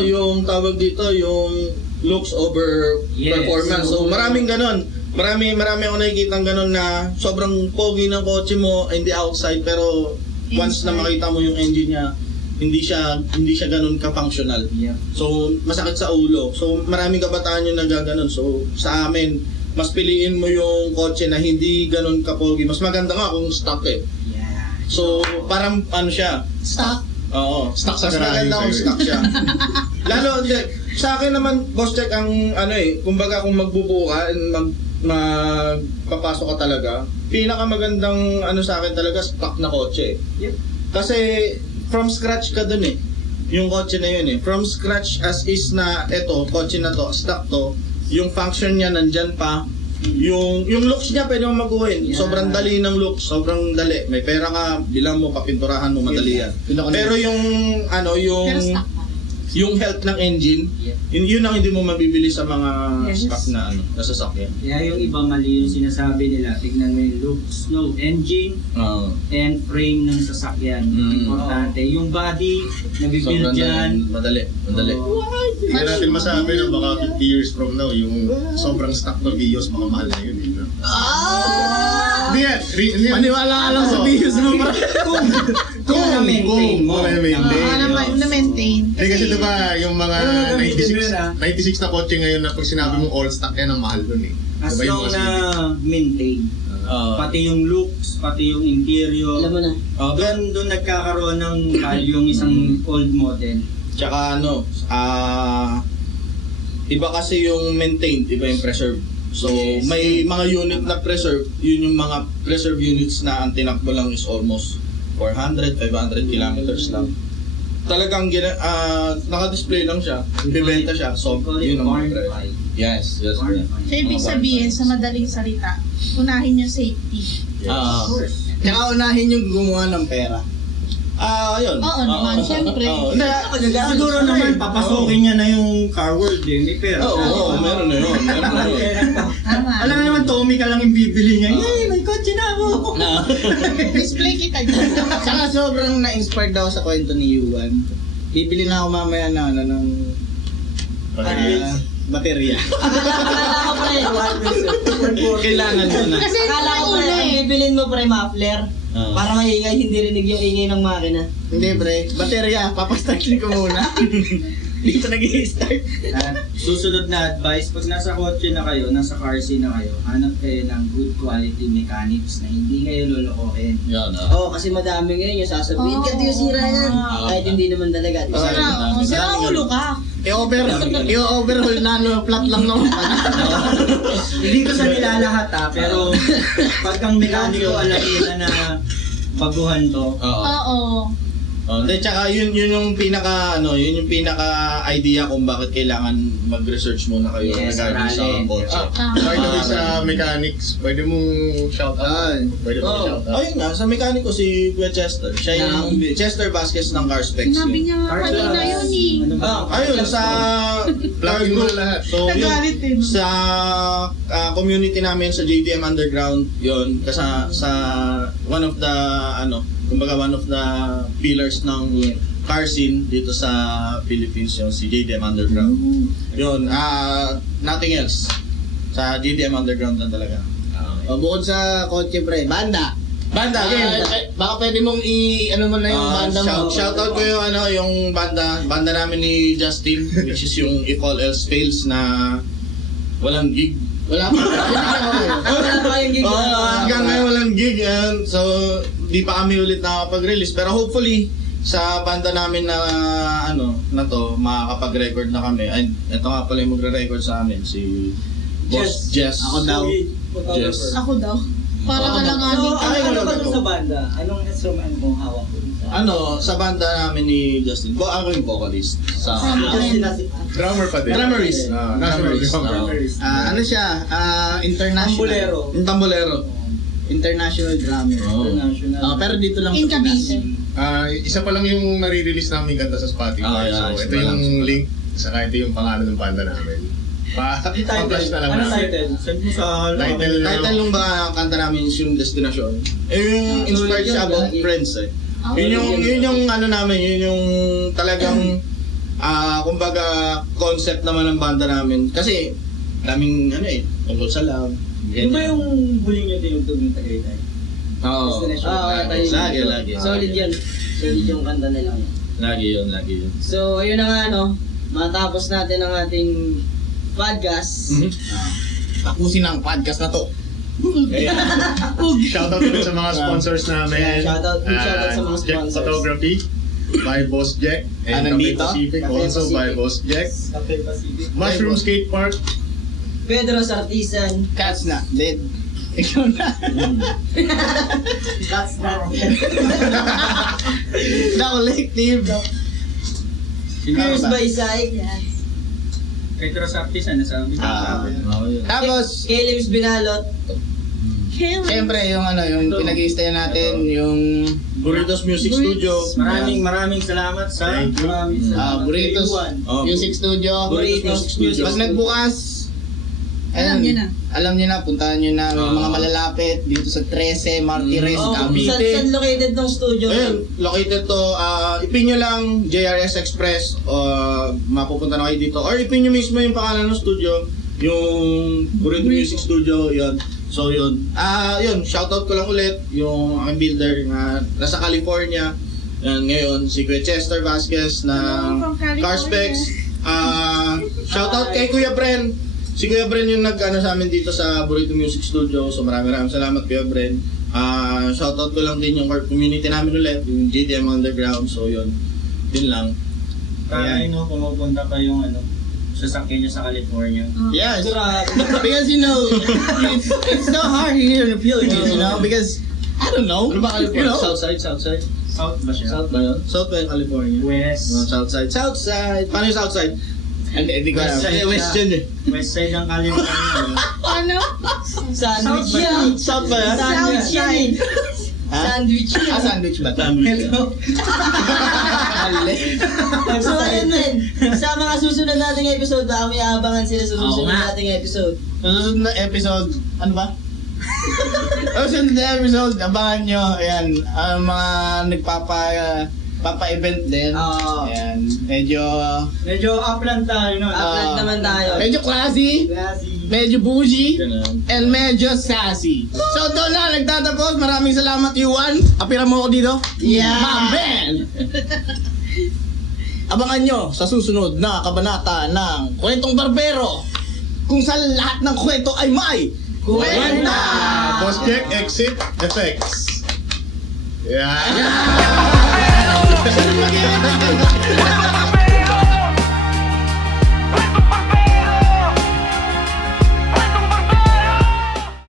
Yung tawag dito, yung looks over Yes. performance. So maraming ganon. Marami ako nakikitang ganon na sobrang pogi ng kotse mo in the outside pero once na makita mo yung engine niya, hindi siya ganon ka-functional. Yeah. So masakit sa ulo. So maraming kabataan yung nagaganon. So sa amin, mas piliin mo yung kotse na hindi ganun kapogi. Mas maganda nga kung stock eh. Yeah. So, parang ano siya? Stock. Oo. Stock sa Mas garahe maganda kung sa'yo. stock siya. Lalo, hindi. Sa akin naman, Boss Jack, ang ano eh, kumbaga kung magbubuo ka and magpapasok ka talaga, pinakamagandang ano sa akin talaga, stock na kotse. Yep. Kasi, from scratch ka dun eh. Yung kotse na yun eh. From scratch as is na, eto, kotse na to, stock to, yung function niya nandyan pa, yung looks niya pwede mo maguhin. Yeah. Sobrang dali ng looks, sobrang dali. May pera ka, bilang mo, papinturahan mo, madali yan. Pero yung, ano, Pero stock pa. yung health ng engine, Yeah. yun ang hindi mo mabibili sa mga Yes. stock na ano, na sasakyan. Kaya yung iba mali yung sinasabi nila, tignan mo yung looks, no, engine, Oo. and frame ng sasakyan. Importante. Yung body, nabibuild dyan. Madali. Oo. Hindi natin masabi na baka 50 years from now, yung sobrang stock na Vios, baka mahal na yun. No? Hindi yan. Maniwala ka lang sa videos mo, bro. Kung na-maintain mo. Na-maintain. Hindi kasi diba yung mga Ano na gamitin mo yun, 96 na kotse ngayon na pag sinabi mong all stock yan, ang mahal dun eh. As Diba yung long mga na Civic? maintain. Pati yung looks, pati yung interior. Alam mo na. Doon nagkakaroon ng value yung isang old model. Tsaka ano, iba kasi yung maintained, iba yung preserved. So, Yes. may mga unit na preserved, yun yung mga preserved units na ang tinakbo lang is almost 400, 500 kilometers lang. Talagang naka-display lang siya, bibenta siya, so Call it yun ang barn mga preserved. find. Yes. Barn find. So, ibig sabihin, sa madaling salita, unahin yung safety. Of course. Tsaka unahin yung gumawa ng pera. Yun. Oo naman, syempre. Hindi, Siguro naman, papasukin niya na yung car world eh. May pera. Oo, meron na yun. Meron na yun. Tama. Alam mo naman, Tommy ka lang yung bibili niya. Yay, may kotse na ako! Display kita dyan. Tsaka sobrang na-inspired ako sa kwento ni Yuan. Bibili na ako mamaya na ano ng baterya. Akala ko pre, Kailangan mo na. Kasi akala ko pre, nauna ang eh. bibilin mo pre, muffler. Para maingay, hindi rinig yung ingay ng makina. Hindi pre, baterya. Papastart ko muna. Dito nag-i-start. Susunod na advice, pag nasa kotse na kayo, nasa car seat na kayo, hanap kayo ng good quality mechanics na hindi kayo lolokohin. Yan, Oo, kasi madami ngayon yung sasabihin, "Kat yung sira yan." Kahit hindi naman talaga. Sira ulo ka. I-overhaul na ano, flat lang naman pala. Hindi ko sa nilalahat ha, pero pag ang mekaniko alam nila na baguhan to, Oo. Hindi, tsaka yun yung pinaka idea kung bakit kailangan mag-research muna kayo Yes, regarding sa aralin. kotse. By the way, sa mechanics, pwede mong shout out. Pwede mong shout out. Ayun nga, sa mekaniko si Kuya Chester. Siya yung Chester Vasquez ng Car Specs. Sinabi yun. niya nga kanina yun eh. ano ba? Ayun, sa Plug-in mo lahat. So, yun, Nagalit eh. sa community namin sa JDM Underground, yun, kasi sa one of the, kumbaga one of the pillars ng car scene dito sa Philippines yun, si JDM Underground. Yun, nothing else. Sa JDM Underground lang talaga. O, bukod sa kotse pre, banda. Banda, Baka pwede mong ano mo na yung banda mo. shoutout ko yung banda namin ni Justin, which is yung If All Else Fails na walang gig. Wala pa. Wala pa kayong gig. Hanggang ngayon walang gig. So, di pa kami ulit nakakapag-release. Pero hopefully, sa banda namin na to, makakapag-record na kami. Ay, ito nga pala yung magre-record sa amin, si Boss Jess. Ako daw. Jess. Ako daw. Para ka lang So, aning ano ba dun sa banda? Anong instrument mo hawak ko? Sa banda namin ni Justin. Ako yung vocalist. Sa Drummer pa din. Drummerist. National drummer. Ano siya? International. Yung tambolero. International drummer. Pero dito lang in sa Pinas. Cavite. Isa pa lang yung nare-release namin kanta sa Spotify. Yeah, So, isa ito pa yung lang. link, saka ito yung pangalan ng banda namin. Pa-flash na lang Ano namin. title? Send mo sa Title Title nung ba kanta namin is yung Destination. Yung inspired siya about friends eh. Yun yung namin, yun yung talagang kumbaga concept naman ng banda namin. Kasi daming tungkol sa love. Yung ba yung huli nyo tinugtog ng Tagaytay? Oo. Lagi. Solid yan. Solid yung kanta nila. Lagi yun. So, ayun na nga matapos natin ang ating podcast. tapusin ang podcast na to. Shoutout ulit sa mga sponsors namin. Yeah, shoutout sa mga Jack sponsors. Photography by Boss Jack and Cafe nandito? Pacific Cafe also Pacific. by Boss Jack. Cafe Pacific. Mushroom Skate Park. Pedro's Artisan. Cats na, dead. Ikaw na. That's not. The Collective. Pierce by Sai. Petros Artisan, nasabi ko. Tapos, Caleb's Binalot. siyempre yung pinag-i-stay natin, yung Burritos Music Studio. Maraming salamat sa Thank you. Burritos Oh. Music Studio. Burritos Music Pag nagbukas, Alam niyo na. Alam niyo na, puntahan niyo na yung mga malalapit dito sa 13, Martires, Oh, Cavite. saan located ng studio? Ayun, located to, ipin nyo lang JRS Express, mapupunta na kayo dito. Or ipin nyo mismo yung pangalan ng studio, yung Burrito Music Studio, yun. So yun. Yun, shoutout ko lang ulit yung aking builder na nasa California. Yan, ngayon, si Kuya Chester Vasquez na From California. Carspecs. Shoutout kay Kuya Bren. Si Kuya Bren yung nag-ano sa amin dito sa Burrito Music Studio. So maraming salamat Kuya Bren. Shoutout ko lang din yung community namin ulit, yung GDM Underground. So yun. Yun lang. Kaya pumupunta pa yung sasakyan niya sa California. Yes. Grabe. Because it's so hard here in the Philippines, because I don't know. Ano ba California? You know? Southside? South ba siya? South ba yun? South ba yung California? West. Southside. Paano yung Southside? Hindi ko alam. West yun eh. West side ng California. Ano? Sandwich yan. South ba yan? Sandwich yan eh. Sandwich yan. Sandwich ba? So ayun men, sa mga susunod nating episode, baka may abangan sila sa susunod nating episode. Susunod na episode, ano ba? Susunod na episode, abangan nyo. Ayan, ang mga papa-event din. Oo. Ayan, medyo Medyo upland tayo, no? Upland naman tayo. medyo classy, medyo bougie, Ganun. and medyo sassy. So doon na, nagtatapos. Maraming salamat, Yuan. Apira mo ako dito. Yeah. My man! Abangan nyo sa susunod na kabanata ng Kwentong Barbero, kung saan lahat ng kwento ay may kwenta! Boss Jack, Exit, Effects. Yeah. Yeah!